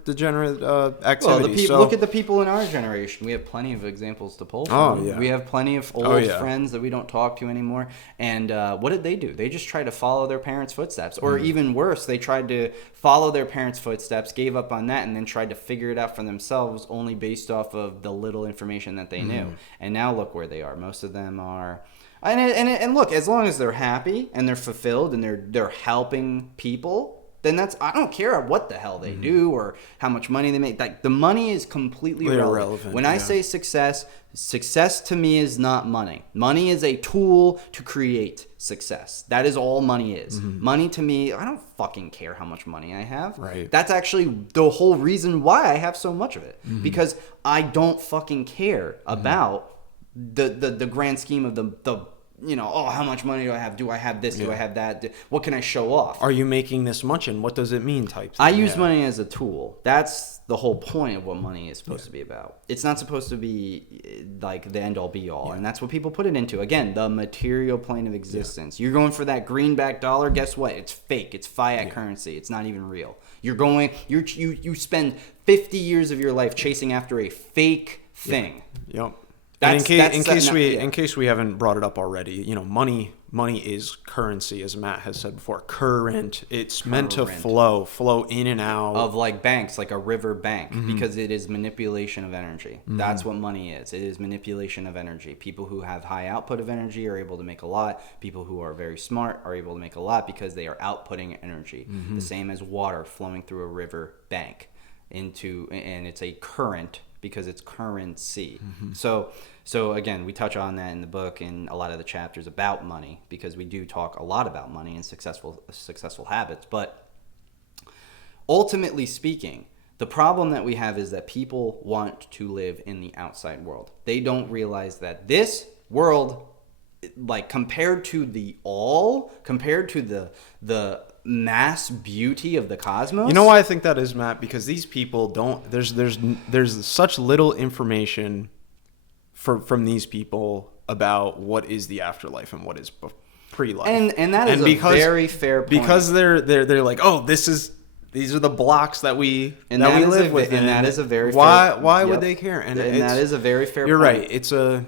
activity. Look at the people in our generation. We have plenty of examples to pull from. Oh, yeah. We have plenty of old friends that we don't talk to anymore. And what did they do? They just tried to follow their parents' footsteps. Or even worse, they tried to follow their parents' footsteps, gave up on that, and then tried to figure it out for themselves only based off of the little information that they knew. And now look where they are. Most of them are... And look, as long as they're happy and they're fulfilled and they're helping people, then I don't care what the hell they do or how much money they make. Like, the money is completely irrelevant. When I say success to me is not money. Money is a tool to create success. That is all money is. Money to me, I don't fucking care how much money I have. Right. That's actually the whole reason why I have so much of it. Because I don't fucking care about the grand scheme of the how much money do I have? Do I have this? Do I have that? What can I show off? Are you making this much, and what does it mean type thing? I use money as a tool. That's the whole point of what money is supposed to be about. It's not supposed to be like the end all be all, and that's what people put it into. Again, the material plane of existence. You're going for that greenback dollar. Guess what? It's fake. It's fiat currency. It's not even real. You spend 50 years of your life chasing after a fake thing. Yep. And in case we haven't brought it up already, money is currency, as Matt has said before. Current. It's meant to flow in and out of like banks, like a river bank, because it is manipulation of energy. That's what money is. It is manipulation of energy. People who have high output of energy are able to make a lot. People who are very smart are able to make a lot because they are outputting energy. The same as water flowing through a river bank and it's a current because it's currency. So again, we touch on that in the book in a lot of the chapters about money, because we do talk a lot about money and successful habits. But ultimately speaking, the problem that we have is that people want to live in the outside world. They don't realize that this world, like compared to the mass beauty of the cosmos. You know why I think that is, Matt? Because these people don't. There's such little information from these people about what is the afterlife and what is pre-life. And that is a very fair point. Because they're like, oh, these are the blocks that we live with, and that is a very why would they care? And that is a very fair point. You're right. It's a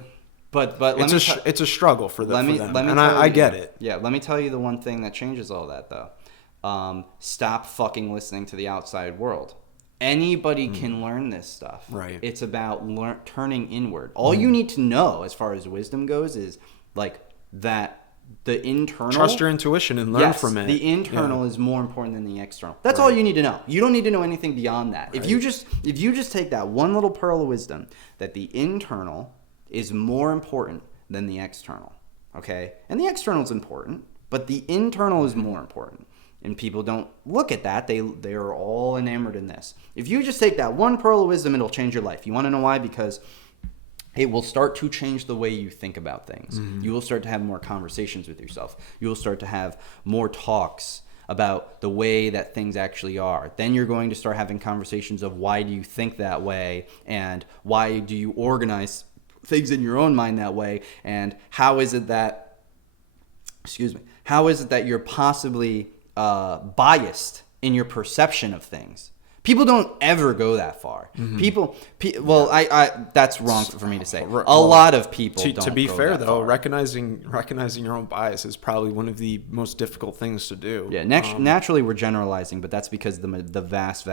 struggle for them. I get it. Yeah, let me tell you the one thing that changes all that, though. Stop fucking listening to the outside world. Anybody can learn this stuff. Right. It's about turning inward. All you need to know as far as wisdom goes is like that the internal... Trust your intuition and learn from it. The internal is more important than the external. That's all you need to know. You don't need to know anything beyond that. Right. If you just take that one little pearl of wisdom, that the internal is more important than the external. Okay? And the external is important, but the internal is more important. And people don't look at that. They are all enamored in this. If you just take that one pearl of wisdom, it'll change your life. You want to know why? Because it will start to change the way you think about things. You will start to have more conversations with yourself. You will start to have more talks about the way that things actually are. Then you're going to start having conversations of why do you think that way, and why do you organize things in your own mind that way, and how is it that you're possibly biased in your perception of things. People don't ever go that far. That's wrong for me to say. A lot of people don't. To be go fair, that though, far. recognizing your own bias is probably one of the most difficult things to do. Yeah, naturally we're generalizing, but that's because the vast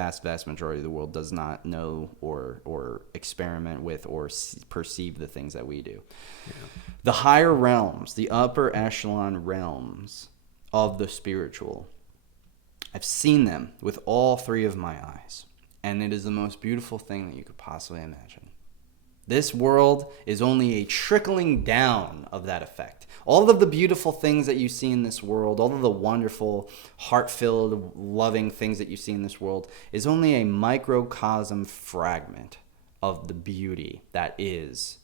majority of the world does not know or experiment with or perceive the things that we do. Yeah. The higher realms, the upper echelon realms of the spiritual, I've seen them with all three of my eyes, and it is the most beautiful thing that you could possibly imagine. This world is only a trickling down of that effect. All of the beautiful things that you see in this world, all of the wonderful, heart-filled, loving things that you see in this world is only a microcosm fragment of the beauty that is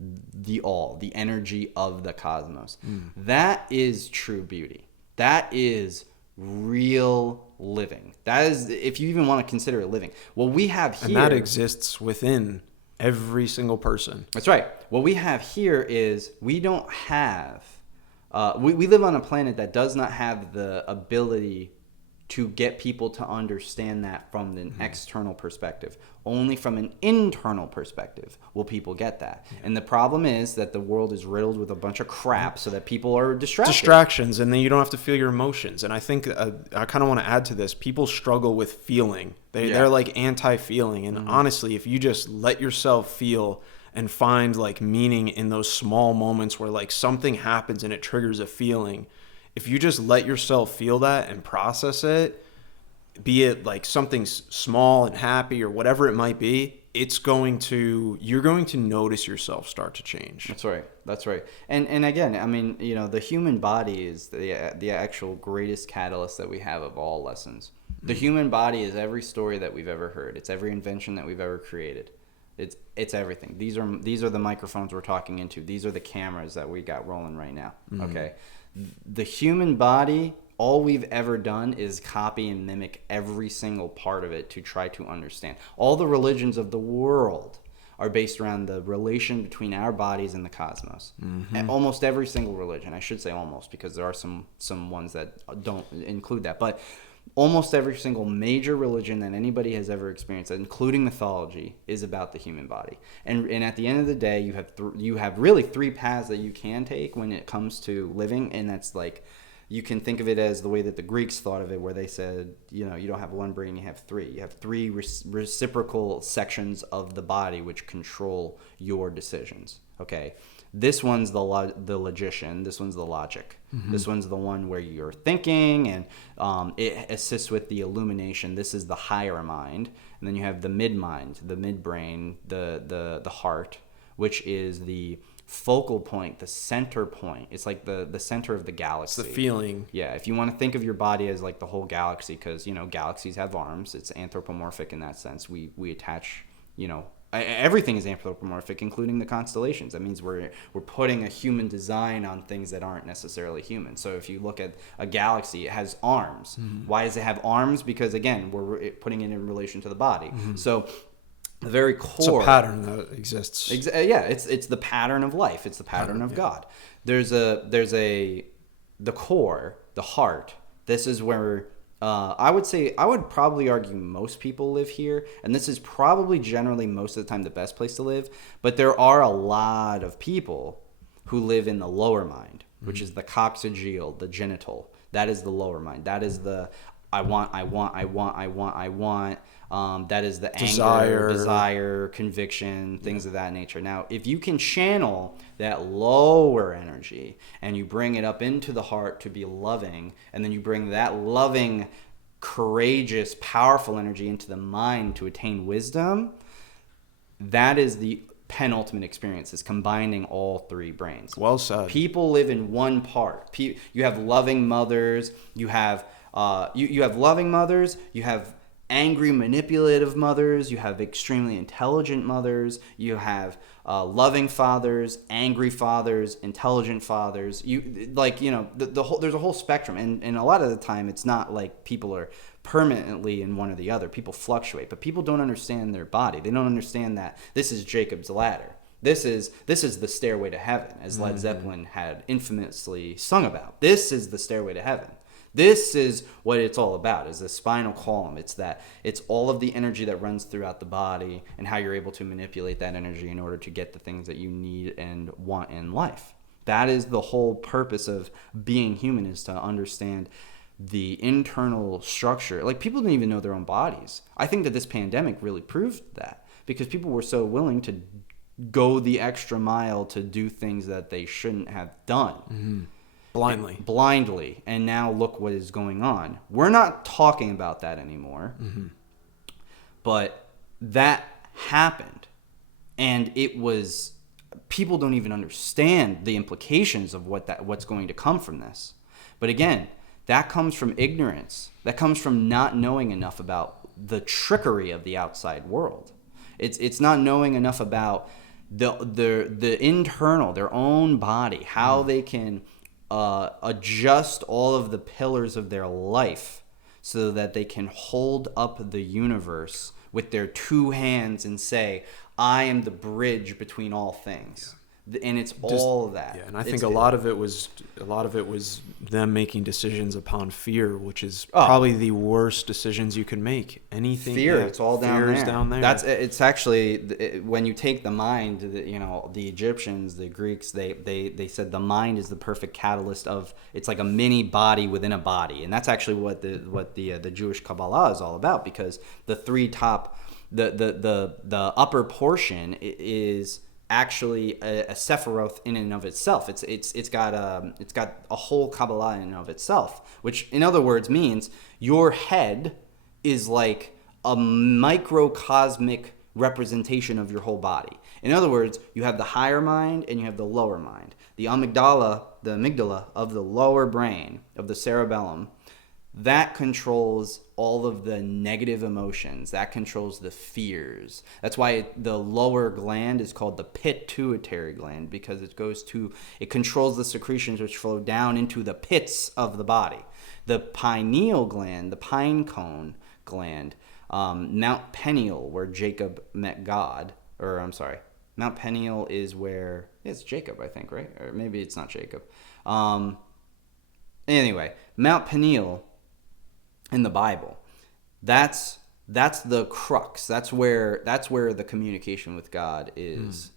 the all, the energy of the cosmos. That is true beauty. That is real living. That is, if you even want to consider it living. What we have here... And that exists within every single person. That's right. What we have here is we don't have... we live on a planet that does not have the ability to get people to understand that from an external perspective. Only from an internal perspective will people get that. And the problem is that the world is riddled with a bunch of crap so that people are distractions, and then you don't have to feel your emotions. And I think I kind of want to add to this. People struggle with feeling. They're like anti-feeling. And honestly, if you just let yourself feel and find like meaning in those small moments where like something happens and it triggers a feeling, if you just let yourself feel that and process it, be it like something small and happy or whatever it might be, you're going to notice yourself start to change. That's right. And again, I mean, you know, the human body is the actual greatest catalyst that we have of all lessons. The human body is every story that we've ever heard. It's every invention that we've ever created. It's everything. These are the microphones we're talking into. These are the cameras that we got rolling right now. Okay. The human body, all we've ever done is copy and mimic every single part of it to try to understand. All the religions of the world are based around the relation between our bodies and the cosmos. And almost every single religion, I should say almost, because there are some ones that don't include that, but almost every single major religion that anybody has ever experienced, including mythology, is about the human body. And at the end of the day, you have really three paths that you can take when it comes to living, and that's like, you can think of it as the way that the Greeks thought of it, where they said, you know, you don't have one brain, you have three. You have three reciprocal sections of the body which control your decisions. Okay, this one's the logician. This one's the logic. This one's the one where you're thinking, and it assists with the illumination. This is the higher mind. And then you have the mid mind, the midbrain, the heart, which is the focal point, the center point. It's like the center of the galaxy. It's the feeling. Yeah, if you want to think of your body as like the whole galaxy, because, you know, galaxies have arms. It's anthropomorphic in that sense. We attach, you know, everything is anthropomorphic, including the constellations. That means we're putting a human design on things that aren't necessarily human. So if you look at a galaxy, it has arms. Why does it have arms? Because, again, we're putting it in relation to the body. So the very core, it's a pattern that exists. Yeah, it's the pattern of life. It's the pattern of God. There's the core, the heart. This is where I would probably argue most people live here, and this is probably generally most of the time the best place to live. But there are a lot of people who live in the lower mind, which is the coccygeal, the genital. That is the lower mind. That is the I want. That is the anger, desire, conviction, things of that nature. Now, if you can channel that lower energy and you bring it up into the heart to be loving, and then you bring that loving, courageous, powerful energy into the mind to attain wisdom, that is the penultimate experience, is combining all three brains. Well said. People live in one part. You have loving mothers. You have loving mothers. You have angry, manipulative mothers. You have extremely intelligent mothers. You have loving fathers, angry fathers, intelligent fathers. There's a whole spectrum, and a lot of the time it's not like people are permanently in one or the other. People fluctuate, but people don't understand their body. They don't understand that this is Jacob's ladder. This is the stairway to heaven, as Led Zeppelin had infamously sung about. This is the stairway to heaven. This is what it's all about, is the spinal column. It's all of the energy that runs throughout the body and how you're able to manipulate that energy in order to get the things that you need and want in life. That is the whole purpose of being human, is to understand the internal structure. Like, people didn't even know their own bodies. I think that this pandemic really proved that, because people were so willing to go the extra mile to do things that they shouldn't have done. Blindly. And now look what is going on. We're not talking about that anymore. But that happened. And it was, people don't even understand the implications of what's going to come from this. But again, that comes from ignorance. That comes from not knowing enough about the trickery of the outside world. It's not knowing enough about the internal, their own body, how they can adjust all of the pillars of their life so that they can hold up the universe with their two hands and say, I am the bridge between all things. And it's all of that. Yeah, and I think a lot of it was them making decisions upon fear, which is probably the worst decisions you can make. Anything fear, it's all down fear there. Is down there. It's actually when you take the mind. The Egyptians, the Greeks, they said the mind is the perfect catalyst of. It's like a mini body within a body, and that's actually what the Jewish Kabbalah is all about. Because the three top, the upper portion is actually a Sephiroth in and of itself. It's got a whole Kabbalah in and of itself, which in other words means your head is like a microcosmic representation of your whole body. In other words, you have the higher mind and you have the lower mind. The amygdala of the lower brain, of the cerebellum, that controls all of the negative emotions. That controls the fears. That's why the lower gland is called the pituitary gland, because it controls the secretions which flow down into the pits of the body. The pineal gland, the pine cone gland, Mount Peniel, where Jacob met God, Mount Peniel is where it's Jacob, I think, right? Or maybe it's not Jacob. Anyway, Mount Peniel in the Bible, that's the crux. That's where the communication with God is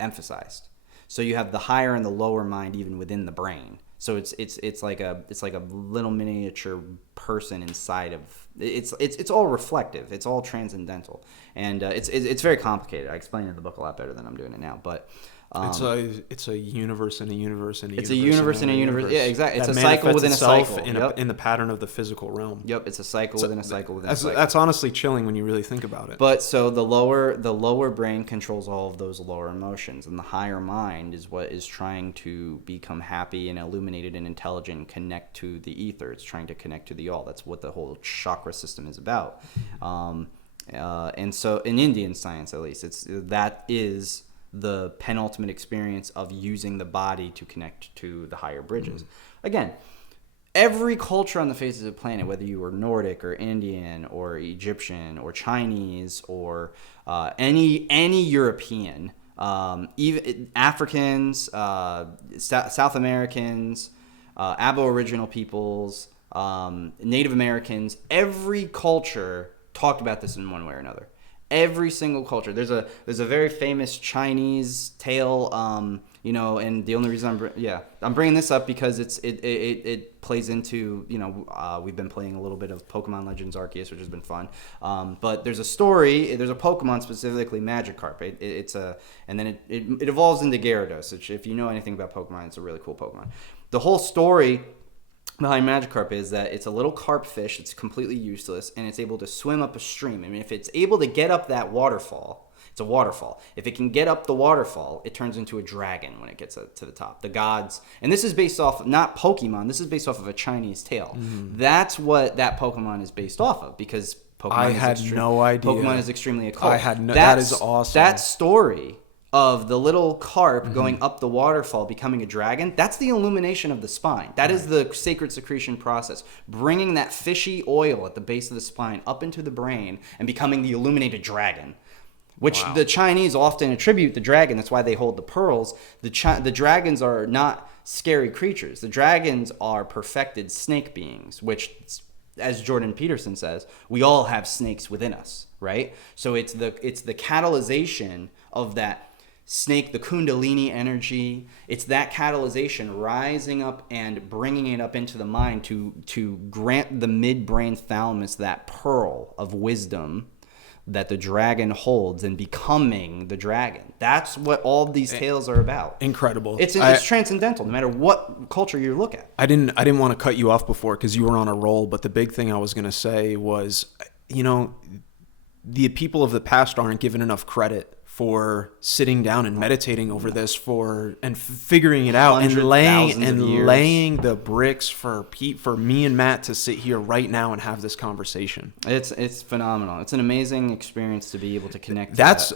emphasized. So you have the higher and the lower mind even within the brain. So it's like a little miniature person inside of it's all reflective. It's all transcendental, and it's very complicated. I explain it in the book a lot better than I'm doing it now, but. It's a universe in a universe in a universe. It's a universe in a universe. Yeah, exactly. It's a cycle within a cycle. In the pattern of the physical realm. Yep, it's a cycle within a cycle within a cycle. That's honestly chilling when you really think about it. But so the lower brain controls all of those lower emotions, and the higher mind is what is trying to become happy and illuminated and intelligent and connect to the ether. It's trying to connect to the all. That's what the whole chakra system is about. And so in Indian science, at least, that is the penultimate experience of using the body to connect to the higher bridges. Again, every culture on the face of the planet, whether you were Nordic or Indian or Egyptian or Chinese or any European, even Africans, South Americans, Aboriginal peoples, Native Americans, every culture talked about this in one way or another. Every single culture. There's a very famous Chinese tale, and the only reason I'm bringing this up because it plays into, we've been playing a little bit of Pokemon Legends Arceus, which has been fun. But there's a Pokemon specifically Magikarp. And then it evolves into Gyarados, which if you know anything about Pokemon, it's a really cool Pokemon. The whole story behind Magikarp is that it's a little carp fish. It's completely useless, and it's able to swim up a stream. I mean, if it's able to get up that waterfall, it's a waterfall. If it can get up the waterfall, it turns into a dragon when it gets to the top. The gods, and this is based off, not Pokemon, this is based off of a Chinese tale. That's what that Pokemon is based off of, because Pokemon no idea. Pokemon is extremely occult. That is awesome. That story of the little carp going up the waterfall, becoming a dragon, that's the illumination of the spine. That is the sacred secretion process. Bringing that fishy oil at the base of the spine up into the brain and becoming the illuminated dragon, which the Chinese often attribute the dragon. That's why they hold the pearls. The dragons are not scary creatures. The dragons are perfected snake beings, which, as Jordan Peterson says, we all have snakes within us, right? So it's the catalyzation of that snake, the kundalini energy. It's that catalyzation rising up and bringing it up into the mind to grant the midbrain thalamus that pearl of wisdom that the dragon holds and becoming the dragon. That's what all of these tales are about. Incredible. It's transcendental, no matter what culture you look at. I didn't want to cut you off before because you were on a roll, but the big thing I was going to say was, the people of the past aren't given enough credit for sitting down and meditating over this and figuring it out and laying the bricks for me and Matt to sit here right now and have this conversation. It's phenomenal. It's an amazing experience to be able to connect. That's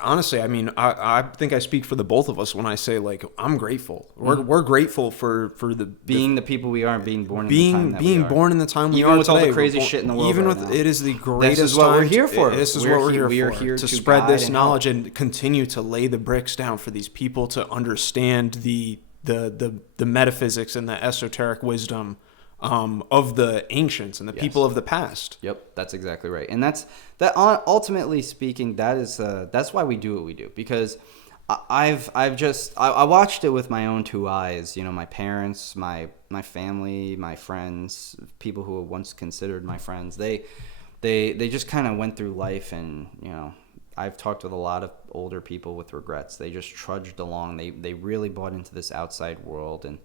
honestly, I mean, I think I speak for the both of us when I say, like, I'm grateful. We're grateful for the people we are and being born in the time we are even with today. All the crazy shit in the world. Even with it is the greatest. This is what we're here for. This is what we're here for. We are here to spread this this and knowledge help. and continue to lay the bricks down for these people to understand the metaphysics and the esoteric wisdom of the ancients and the people of the past. Yep, that's exactly right. And ultimately speaking, that's why we do what we do, because I watched it with my own two eyes. You know, my parents, my family, my friends, people who were once considered my friends. They just kind of went through life, and you know, I've talked with a lot of older people with regrets. They just trudged along. They really bought into this outside world, and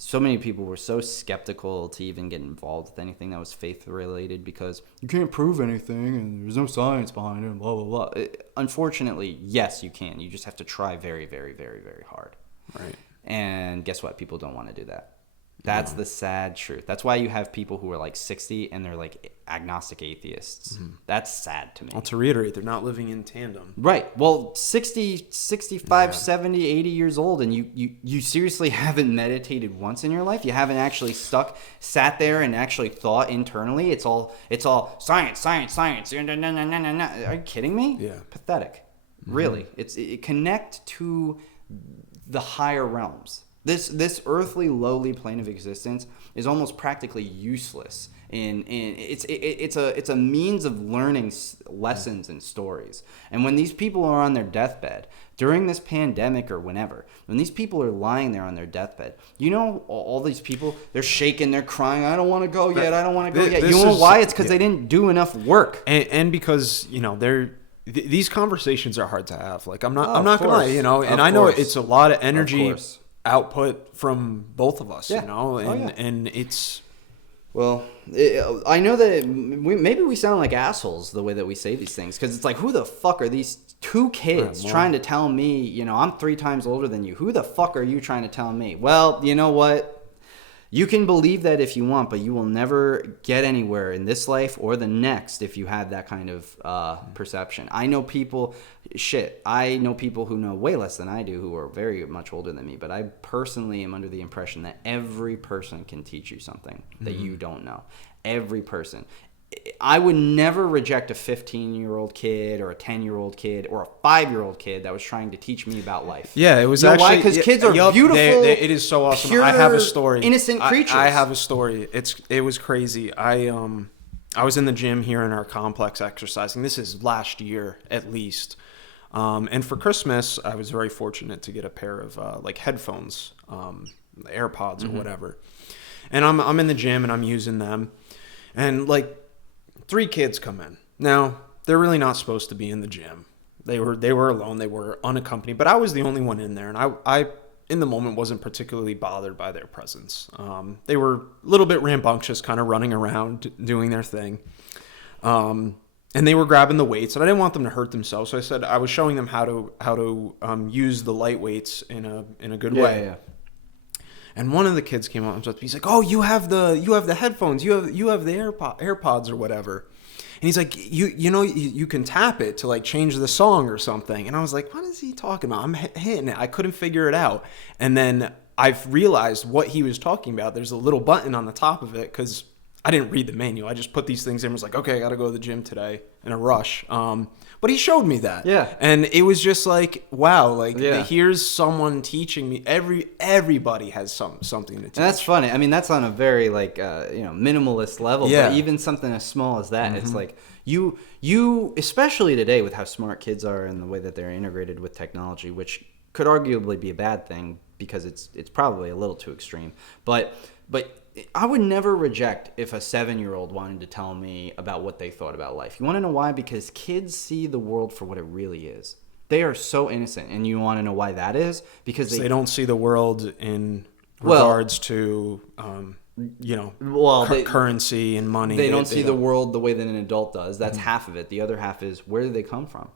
so many people were so skeptical to even get involved with anything that was faith related because you can't prove anything and there's no science behind it and blah, blah, blah. Unfortunately, yes, you can. You just have to try very, very, very, very hard. Right. And guess what? People don't want to do that. That's the sad truth. That's why you have people who are like 60 and they're like agnostic atheists. Mm-hmm. That's sad to me. Well, to reiterate, they're not living in tandem. Right. Well, 60, 65, 70, 80 years old, and you seriously haven't meditated once in your life? You haven't actually sat there and actually thought internally? It's all science, science, science. Are you kidding me? Yeah. Pathetic. Mm-hmm. Really. It connect to the higher realms. This earthly lowly plane of existence is almost practically useless. It's a means of learning lessons and stories. And when these people are on their deathbed during this pandemic or whenever, when these people are lying there on their deathbed, you know, all these people, they're shaking, they're crying. I don't want to go yet. I don't want to go yet. You know why? It's because they didn't do enough work. And because, you know, these conversations are hard to have. Like I'm not gonna lie, you know, and I know it's a lot of energy output from both of us, you know, and it's. Well, I know that maybe we sound like assholes the way that we say these things, because it's like, who the fuck are these two kids trying to tell me, you know, I'm 3 times older than you. Who the fuck are you trying to tell me? Well, you know what? You can believe that if you want, but you will never get anywhere in this life or the next if you have that kind of perception. I know people who know way less than I do who are very much older than me, but I personally am under the impression that every person can teach you something that you don't know. Every person. I would never reject a 15-year-old kid or a 10-year-old kid or a 5-year-old kid that was trying to teach me about life. Yeah, it was you know actually... why? Because kids are beautiful. It is so awesome. Pure, I have a story. Innocent creatures. I have a story. It was crazy. I was in the gym here in our complex exercising. This is last year at least. And for Christmas, I was very fortunate to get a pair of like headphones, AirPods or whatever. And I'm in the gym and I'm using them. And like 3 kids come in. Now, they're really not supposed to be in the gym. They were alone. They were unaccompanied. But I was the only one in there. And I in the moment, wasn't particularly bothered by their presence. They were a little bit rambunctious, kind of running around, doing their thing. And they were grabbing the weights. And I didn't want them to hurt themselves. So I said I was showing them how to use the light weights in a good way. Yeah. And one of the kids came up and he's like, "Oh, you have the headphones, you have the AirPods or whatever." And he's like, you can tap it to like change the song or something. And I was like, what is he talking about? I'm hitting it. I couldn't figure it out. And then I've realized what he was talking about. There's a little button on the top of it because I didn't read the manual. I just put these things in and was like, okay, I got to go to the gym today in a rush. But he showed me that. Yeah. And it was just like, wow, like here's someone teaching me. Everybody has something to teach. And that's funny. I mean, that's on a very like, minimalist level. Yeah. But even something as small as that, it's like you, especially today with how smart kids are and the way that they're integrated with technology, which could arguably be a bad thing because it's probably a little too extreme. But I would never reject if a 7-year-old wanted to tell me about what they thought about life. You want to know why? Because kids see the world for what it really is. They are so innocent. And you want to know why that is? Because they don't see the world in regards to, currency and money. They don't see the world the way that an adult does. That's half of it. The other half is, where do they come from?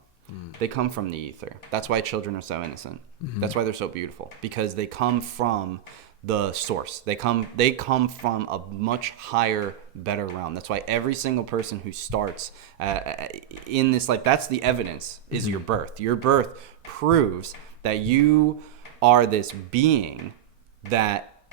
They come from the ether. That's why children are so innocent. That's why they're so beautiful. Because they come from the source. They come from a much higher, better realm. That's why every single person who starts in this life, that's the evidence, is your birth. Your birth proves that you are this being that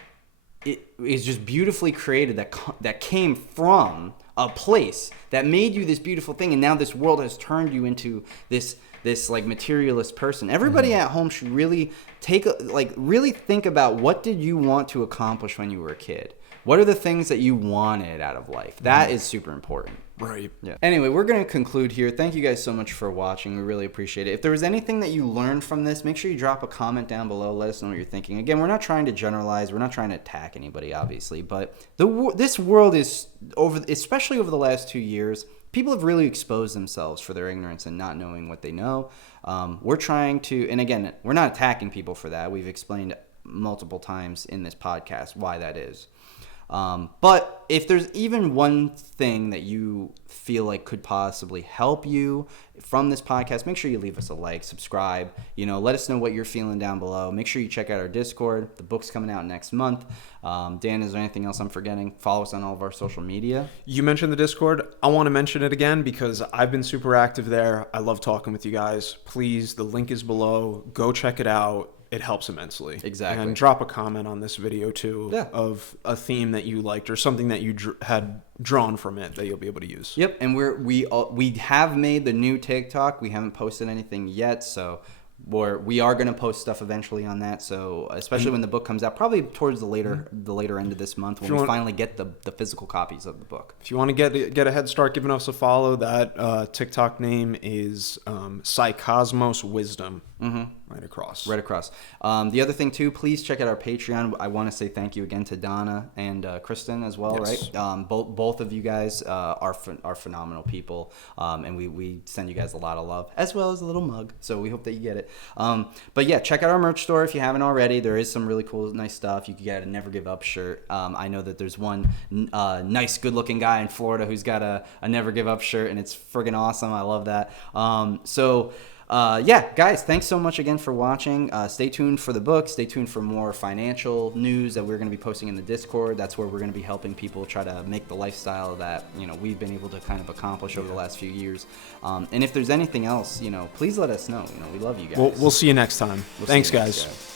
it is just beautifully created, that came from a place that made you this beautiful thing, and now this world has turned you into this this like materialist person. Everybody at home should really really think about, what did you want to accomplish when you were a kid? What are the things that you wanted out of life? That is super important. Right. Yeah. Anyway, we're going to conclude here. Thank you guys so much for watching. We really appreciate it. If there was anything that you learned from this, make sure you drop a comment down below. Let us know what you're thinking. Again, we're not trying to generalize. We're not trying to attack anybody, obviously. But this world is, especially over the last 2 years, people have really exposed themselves for their ignorance and not knowing what they know. We're trying to, and again, we're not attacking people for that. We've explained multiple times in this podcast why that is. But if there's even one thing that you feel like could possibly help you from this podcast, make sure you leave us a like, subscribe, let us know what you're feeling down below. Make sure you check out our Discord. The book's coming out next month. Dan, is there anything else I'm forgetting? Follow us on all of our social media. You mentioned the Discord. I want to mention it again because I've been super active there. I love talking with you guys. Please, the link is below. Go check it out. It helps immensely. Exactly. And drop a comment on this video too of a theme that you liked or something that you had drawn from it that you'll be able to use. Yep, and we have made the new TikTok. We haven't posted anything yet, so we are going to post stuff eventually on that. So especially when the book comes out, probably towards the later end of this month, when we finally get the physical copies of the book. If you want to get a head start, giving us a follow. That TikTok name is Psycosmos Wisdom. Mm-hmm. Right across. The other thing too, please check out our Patreon. I want to say thank you again to Donna and Kristen as well. Yes. Right? Both of you guys are phenomenal people, and we send you guys a lot of love, as well as a little mug. So we hope that you get it. But yeah, check out our merch store if you haven't already. There is some really cool, nice stuff. You can get a Never Give Up shirt. I know that there's one nice, good-looking guy in Florida who's got a Never Give Up shirt, and it's friggin' awesome. I love that. Yeah, guys, thanks so much again for watching. Stay tuned for the book. Stay tuned for more financial news that we're going to be posting in the Discord. That's where we're going to be helping people try to make the lifestyle that we've been able to kind of accomplish over the last few years. And if there's anything else, please let us know. We love you guys. We'll see you next time. Thanks, guys.